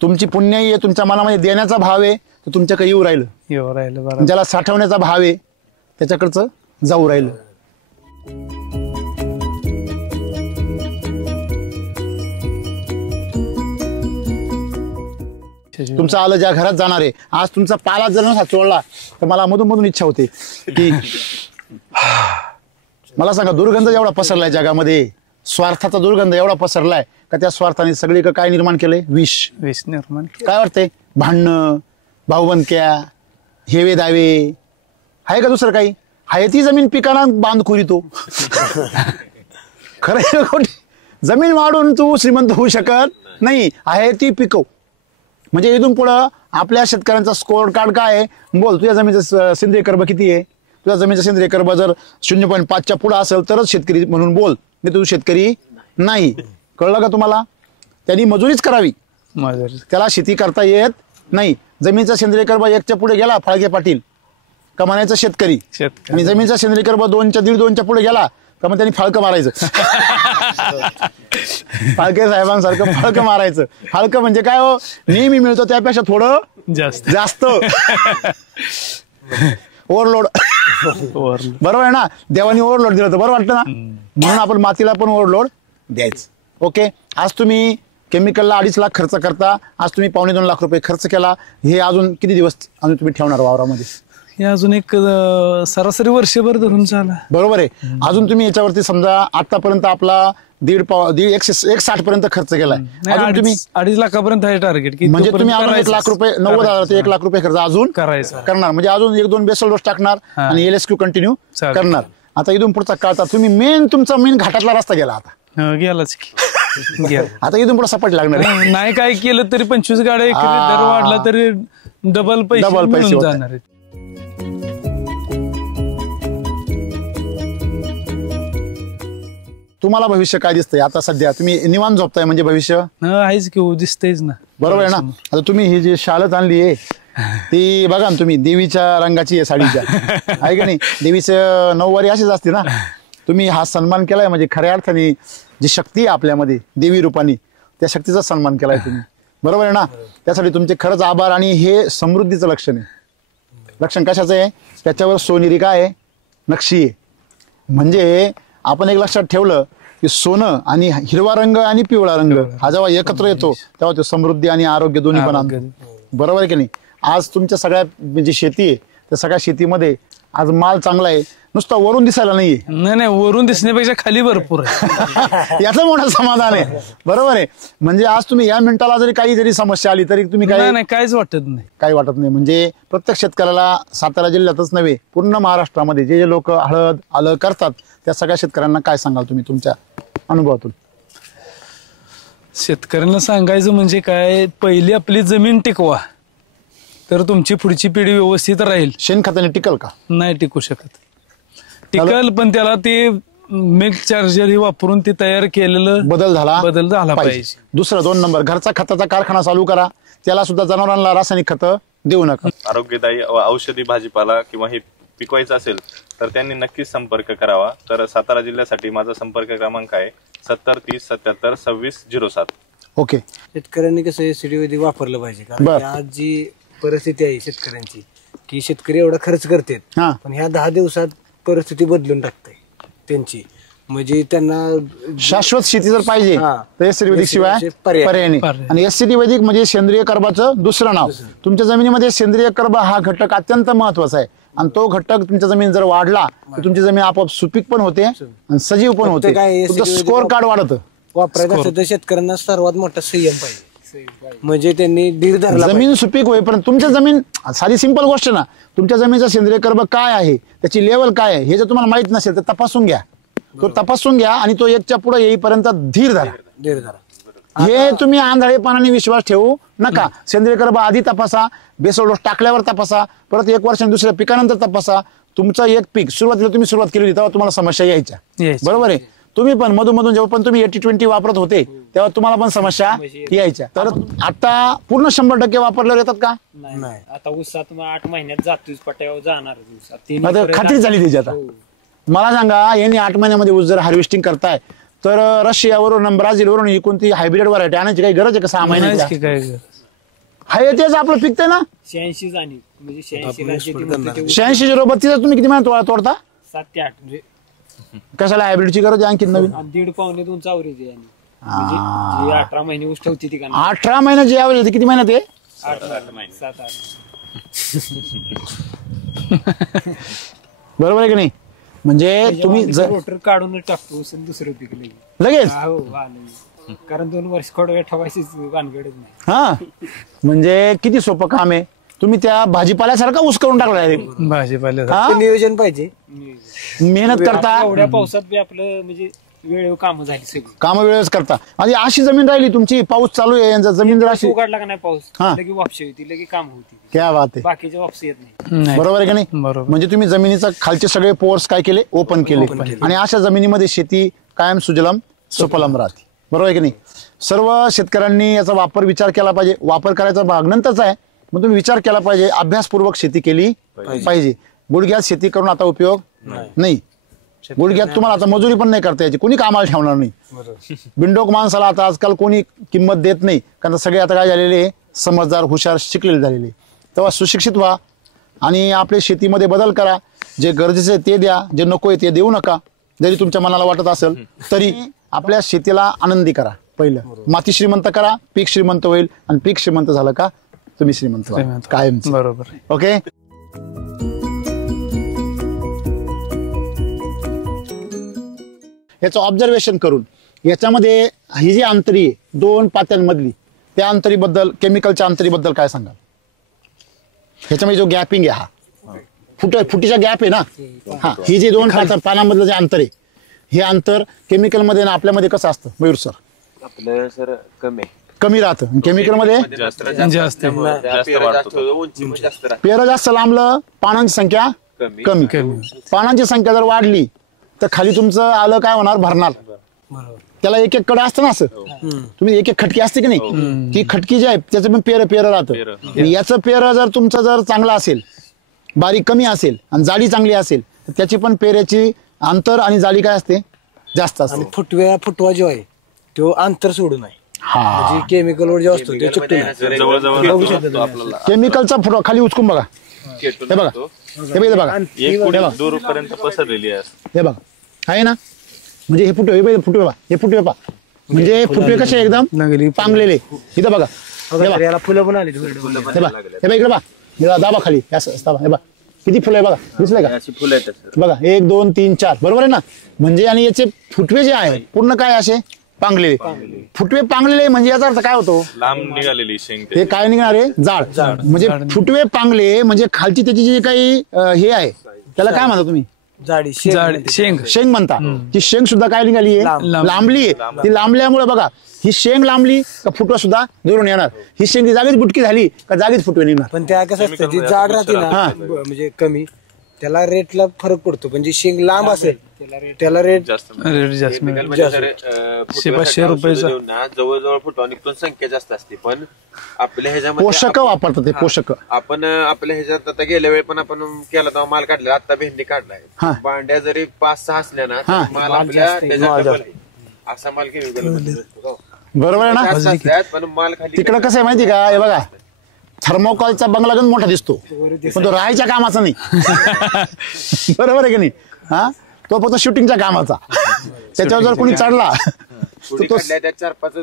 तुमची पुण्याई आहे, तुमच्या मनामध्ये देण्याचा भाव आहे, तर तुमच्याकडे येऊ राहिलं. बरं. ज्याला साठवण्याचा भाव आहे त्याच्याकडचं जाऊ राहिलं. तुमचं आलं ज्या घरात जाणार आहे, आज तुमचा पाला जर नसा चोळला तर मला मधून मधून इच्छा होते की मला सांगा, दुर्गंध एवढा पसरलाय जगामध्ये, स्वार्थाचा दुर्गंध एवढा पसरलाय का त्या स्वार्थाने सगळीकडे काय निर्माण केलंय? विष निर्माण. काय वाटतंय? भांडणं, भाऊबंदक्या, हेवे दावे, आहे का दुसरं काही? आहे ती जमीन पिकांना बांधखोरी तो. खरं खोटी? जमीन वाढून तू श्रीमंत होऊ शकत नाही. आहे ती पिकव. म्हणजे इथून पुढं आपल्या शेतकऱ्यांचा स्कोर कार्ड काय आहे? बोल, तुझ्या जमिनीचं सेंद्रिय कर्ब किती आहे? तुझ्या जमिनीचं सेंद्रिय कर्ब जर 0.5च्या पुढं असेल तरच शेतकरी म्हणून बोल, नाही तू शेतकरी नाही. कळलं का तुम्हाला? त्यांनी मजुरीच करावी, त्याला शेती करता येत नाही. जमिनीचा सेंद्रिय कर्ब 1च्या पुढे गेला, फाळके पाटील का म्हणायचं शेतकरी. आणि जमिनीचा सेंद्रिय कर्ब 2च्या 1.5-2च्या पुढे गेला तर मग त्यांनी फाळकं मारायचं. फाळके साहेबांसारखं फाळकं मारायचं. फाळकं म्हणजे काय हो, नेहमी मिळतो त्यापेक्षा थोडं जास्त ओव्हरलोड. बरोबर आहे ना, देवानी ओव्हरलोड दिलं तर बरं वाटतं ना, म्हणून आपण मातीला पण ओव्हरलोड द्यायचं. ओके, आज तुम्ही केमिकलला 2.5 लाख खर्च करता, आज तुम्ही 2.25 लाख रुपये खर्च केला. हे अजून किती दिवस अजून तुम्ही ठेवणार वावरामध्ये? हे अजून एक सरासरी वर्षभर धरून चाला. बरोबर आहे. अजून तुम्ही याच्यावरती समजा आतापर्यंत आपला 1.60 पर्यंत खर्च केलाय, अजून तुम्ही 2.5 लाखापर्यंत आहे टार्गेट. म्हणजे तुम्ही अजून 1 लाख रुपये 90,000 ते 1 लाख रुपये खर्च अजून करायचं करणार. म्हणजे अजून 1-2 बेसल डोस टाकणार आणि LSQ कंटिन्यू करणार. आता इथून पुढचा काळचा तुम्ही तुमचा मेन घाटातला रस्ता गेला आता. गेलाच की. आता इथून पुढे सपाट लागणार. नाही काय केलं तरी 25 गाड्या दर वाढला तरी डबल पैसे जाणार आहेत. तुम्हाला भविष्य काय दिसतंय आता सध्या? तुम्ही निवांत झोपताय म्हणजे भविष्य आहेच की, दिसतेच ना. बरोबर आहे ना. आता तुम्ही ही जी शालत आणली आहे ती बघा ना, तुम्ही देवीच्या रंगाची आहे साडीच्या, आहे का नाही? देवीचं 9 वारी अशीच असते ना. तुम्ही हा सन्मान केलाय म्हणजे खऱ्या अर्थाने जी शक्ती आहे आपल्यामध्ये देवी रूपाने, त्या शक्तीचा सन्मान केलाय तुम्ही. बरोबर आहे ना. त्यासाठी तुमचे खरंच आभार. आणि हे समृद्धीचं लक्षण आहे. लक्षण कशाचं आहे? त्याच्यावर सोनेरी काय आहे? नक्षी आहे. म्हणजे आपण एक लक्षात ठेवलं की सोनं आणि हिरवा रंग आणि पिवळा रंग हा जेव्हा एकत्र येतो तेव्हा तो समृद्धी आणि आरोग्य दोन्ही पण आणतो. बरोबर आहे की नाही? आज तुमच्या सगळ्या जी शेती आहे त्या सगळ्या शेतीमध्ये आज माल चांगला आहे, नुसतं वरून दिसायला नाहीये. नाही, वरून दिसण्यापेक्षा खाली भरपूर आहे. याचं मोठं समाधान आहे. बरोबर आहे. म्हणजे आज तुम्ही या मिनिटाला जरी काही जरी समस्या आली तरी तुम्ही काहीच वाटत नाही, काही वाटत नाही. म्हणजे प्रत्येक शेतकऱ्याला सातारा जिल्ह्यातच नव्हे पूर्ण महाराष्ट्रामध्ये जे लोक हळद आलं करतात त्या सगळ्या शेतकऱ्यांना काय सांगाल तुम्ही तुमच्या अनुभवातून? शेतकऱ्यांना सांगायचं म्हणजे काय, पहिली आपली जमीन टिकवा तर तुमची पुढची पिढी व्यवस्थित राहील. शेणखताने टिकल का? नाही टिकू शकत. टिकल पण त्याला ते मिल्क चार्जर हे वापरून ते तयार केलेलं बदल झाला पाहिजे. दुसरं 2 नंबर, घरचा खताचा कारखाना चालू करा. त्याला सुद्धा जनावरांना रासायनिक खतं देऊ नका. आरोग्यदायी औषधी भाजीपाला किंवा हे पिकवायचं असेल तर त्यांनी नक्कीच संपर्क करावा. तर सातारा जिल्ह्यासाठी माझा संपर्क क्रमांक आहे 70 30 77 26 07. ओके. शेतकऱ्यांनी कसं एसिडी वापरलं पाहिजे, कारण आज जी परिस्थिती आहे शेतकऱ्यांची की शेतकरी एवढा खर्च करतात पण ह्या 10 दिवसात परिस्थिती बदलून टाकते त्यांची. म्हणजे त्यांना शाश्वत शेती जर पाहिजे तर एससीडी वैदिक शिवाय पर्याय नाही. आणि एससीडी वैदिक म्हणजे सेंद्रिय कर्बाचं दुसरं नाव. तुमच्या जमिनीमध्ये सेंद्रिय कर्ब हा घटक अत्यंत महत्वाचा आहे आणि तो घटक तुमच्या जमीन जर वाढला तर तुमची जमीन आपोआप सुपीक पण होते आणि सजीव पण होते. तुमचं स्कोर कार्ड वाढतं. वापरायचं असेल तर शेतकऱ्यांना सर्वात मोठा संयम पाहिजे. म्हणजे त्यांनी धीर धरला. जमीन सुपीक होईपर्यंत तुमच्या जमीन साधी सिंपल गोष्ट ना, तुमच्या जमिनीचा सेंद्रिय कर्ब काय आहे, त्याची लेवल काय आहे हे जर तुम्हाला माहित नसेल तर तपासून घ्या. तो तपासून घ्या आणि तो 1च्या पुढे येईपर्यंत धीर धरा. हे तुम्ही आंधळेपणाने विश्वास ठेवू नका. सेंद्रिय कर्ब आधी तपासा, बेसल डोस टाकल्यावर तपासा, परत 1 वर्षाने दुसऱ्या पिकानंतर तपासा. तुमचं एक पीक सुरुवातीला तुम्ही सुरुवात केली तेव्हा तुम्हाला समस्या यायच्या. बरोबर आहे. तुम्ही पण मधून जेव्हा पण तुम्ही 80-20 वापरत होते तेव्हा तुम्हाला पण समस्या यायच्या. तर आता पूर्ण 100% वापरल्यावर येतात का? नाही. आता ऊसात 8 महिन्यात जातोच पट्यावर जाणार. खात्री झाली त्याची. आता मला सांगा, यांनी 8 महिन्यामध्ये ऊस जर हार्वेस्टिंग करताय तर रशियावरून ब्राझीलवरून कोणती हायब्रिड व्हरायटी आणायची काही गरज आहे का? 6 महिन्याची हाय तेच आपलं पिकतंय ना. 86 आणि म्हणजे 86 032 तुम्ही किती महिन्यात तोडता? 7 ते 8. म्हणजे कशाला हायब्रिडची गरज आहे आणखी नवीन? 1.5 पावणे 2 चावरी 18 महिने ऊस ठेवती ती. 18 महिन्याची ऍव्हरेज किती महिन्यात आहे? 8 महिने 7-8. बरोबर आहे की नाही? म्हणजे तुम्ही रोटर काढून टाकतो दुसरं पीक लगेच. कारण 2 वर्ष खोडव्या ठेवायचीच भानगडच नाही. हा, म्हणजे किती सोपं काम आहे. तुम्ही त्या भाजीपाल्यासारखा ऊस करून टाकलाय. भाजीपाल्यासारखं नियोजन पाहिजे, मेहनत करता. एवढ्या पावसात बी आपलं म्हणजे वेळेवर कामं झाली सगळी. कामं वेळेस करता. आणि अशी जमीन राहिली तुमची, पाऊस चालू आहे यांचा, जमीन जर अशी उघडला का नाही पाऊस लगे वापशी होती, लगे काम होती. क्या बात आहे. बाकीच्या वापसी येत नाही. बरोबर आहे की नाही? म्हणजे तुम्ही जमिनीचा खालचे सगळे पोर्स काय केले? ओपन केले. आणि अशा जमिनीमध्ये शेती कायम सुजलम सुफलम राहते. बरोबर आहे की नाही? सर्व शेतकऱ्यांनी याचा विचार केला पाहिजे. वापर करायचा भाग नंतरचा आहे, मग तुम्ही विचार केला पाहिजे. अभ्यासपूर्वक शेती केली पाहिजे. गुडघ्यात शेती करून आता उपयोग नाही. गुडघ्यात तुम्हाला आता मजुरी पण नाही करता यायची, कोणी कामाला ठेवणार नाही. बिंडोक माणसाला आता आजकाल कोणी किंमत देत नाही, कारण सगळे आता काय झालेले समजदार, हुशार, शिकलेले झालेले. तेव्हा सुशिक्षित व्हा आणि आपल्या शेतीमध्ये बदल करा. जे गरजेचे ते द्या, जे नकोय ते देऊ नका. जरी तुमच्या मनाला वाटत असेल तरी आपल्या शेतीला आनंदी करा. पहिलं माती श्रीमंत करा, पीक श्रीमंत होईल, आणि पीक श्रीमंत झालं का तुम्ही श्रीमंत व्हाल कायम. बरोबर. ओके. याचं ऑब्झर्वेशन करून याच्यामध्ये ही जी अंतरी आहे 2 पात्यांमधली, त्या अंतरीबद्दल, केमिकलच्या अंतरीबद्दल काय सांगाल? ह्याच्यामध्ये जो गॅपिंग आहे, हा फुटीचा गॅप आहे ना, हा, ही जी 2 पानांमधलं जे अंतर आहे, हे अंतर केमिकलमध्ये ना आपल्यामध्ये कसं असतं मयूर सर? आपलं सर कमी राहतं. केमिकल मध्ये पेरं जास्त लांबलं, पानांची संख्या कमी. पानांची संख्या जर वाढली तर खाली तुमचं आलं काय होणार? भरणार. त्याला एक एक कडा असतं ना, असं तुम्ही एक एक खटकी असते की नाही, ती खटकी जी आहे त्याचं पण पेरं राहतं. याचं पेरं जर तुमचं जर चांगलं असेल, बारीक कमी असेल आणि जाडी चांगली असेल, तर त्याची पण पेऱ्याची अंतर आणि जाडी काय असते? जास्त असते. फुटवा जो आहे तो अंतर सोडून आहे. म्हणजे केमिकलवर जो असतो ते चिकटून, केमिकलचा फुटवा खाली उचकून बघा. हे बघा, हे बघा, दूरपर्यंत पसरलेली आहे. हे बघा आहे ना, म्हणजे हे फुटवे पहा, म्हणजे फुटवे कसे एकदम पांगलेले. इथं बघा, याला फुलं पण आली. हे बघा इकडे बघा, दाबा खाली, हे बघा किती फुलं आहे बघा, दिसलंय का? फुलं आहेत बघा 1 2 3 4, बरोबर आहे ना. म्हणजे आणि याचे फुटवे जे आहेत पूर्ण काय असे पांगलेले. फुटवे पांगलेले म्हणजे याचा अर्थ काय होतो? लांब निघालेली शेंग. ते काय निघणार आहे? जाड. म्हणजे फुटवे पांगले म्हणजे खालची त्याची जी काही हे आहे त्याला काय म्हणता तुम्ही? जाडी शेंग म्हणता. ती शेंग सुद्धा काय निघाली आहे? लांबली आहे. ती लांबल्यामुळे बघा, ही शेंग लांबली का फुटवा सुद्धा जोडून येणार. ही शेंग ती जागीच बुटकी झाली का जागीच फुटवे निघणार. पण त्या कसं असतं, जी जाड राहते ना म्हणजे कमी, त्याला रेटला फरक पडतो. पण जी शेंग लांब असेल त्याला रेट जास्त. 500 रुपयाचा जवळजवळ फुटवा निघतो, संख्या जास्त असते. पण आपल्या ह्याच्यामध्ये पोषक वापरतात ते पोषक. आपण आपल्या ह्याच्यात आता गेल्या वेळी पण आपण केला तेव्हा माल काढला, आता भेंडी काढलाय. भांड्या जरी 5-6 असल्या ना तर माल आपल्या त्याच्यात असा माल केमिकल बरोबर आहे ना. पण माल खाली तिकडं कसं आहे माहिती का? हे बघा, थर्मोकॉलचा बंगला गण मोठा दिसतो पण तो राहायच्या कामाचा नाही. बरोबर आहे की नाही? हा, तो फक्त शूटिंगच्या कामाचा. त्याच्यावर जर कोणी चढला तो 4-5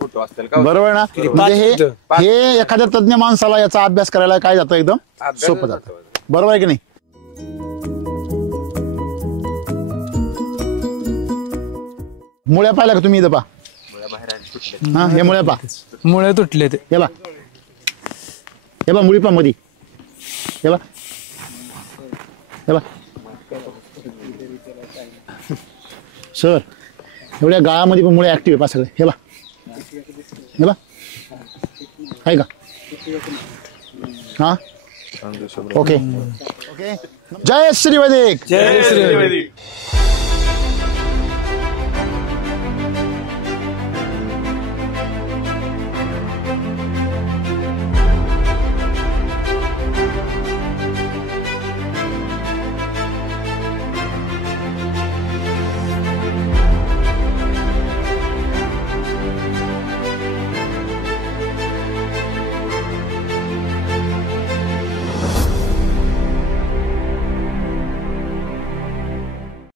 फुटवा असतील का? बरोबर ना. म्हणजे हे एखाद्या तज्ञ माणसाला याचा अभ्यास करायला काय जातं, एकदम सोपं जातं. बरोबर आहे की नाही? मुळ्या पाहिल्या का तुम्ही? इथं पहा, हा, हे मुळ्या पहा, मुळे तुटले ते. हे बा, हे बा मुळी पहा मध्ये, हे बा, हे बा सर, एवढ्या गाळामध्ये पण मुळे ऍक्टिव्ह आहे पहा सगळे. हे बा, हे बा, आहे का? हा, ओके. जय श्री वैदिक. जय श्री वैदिक.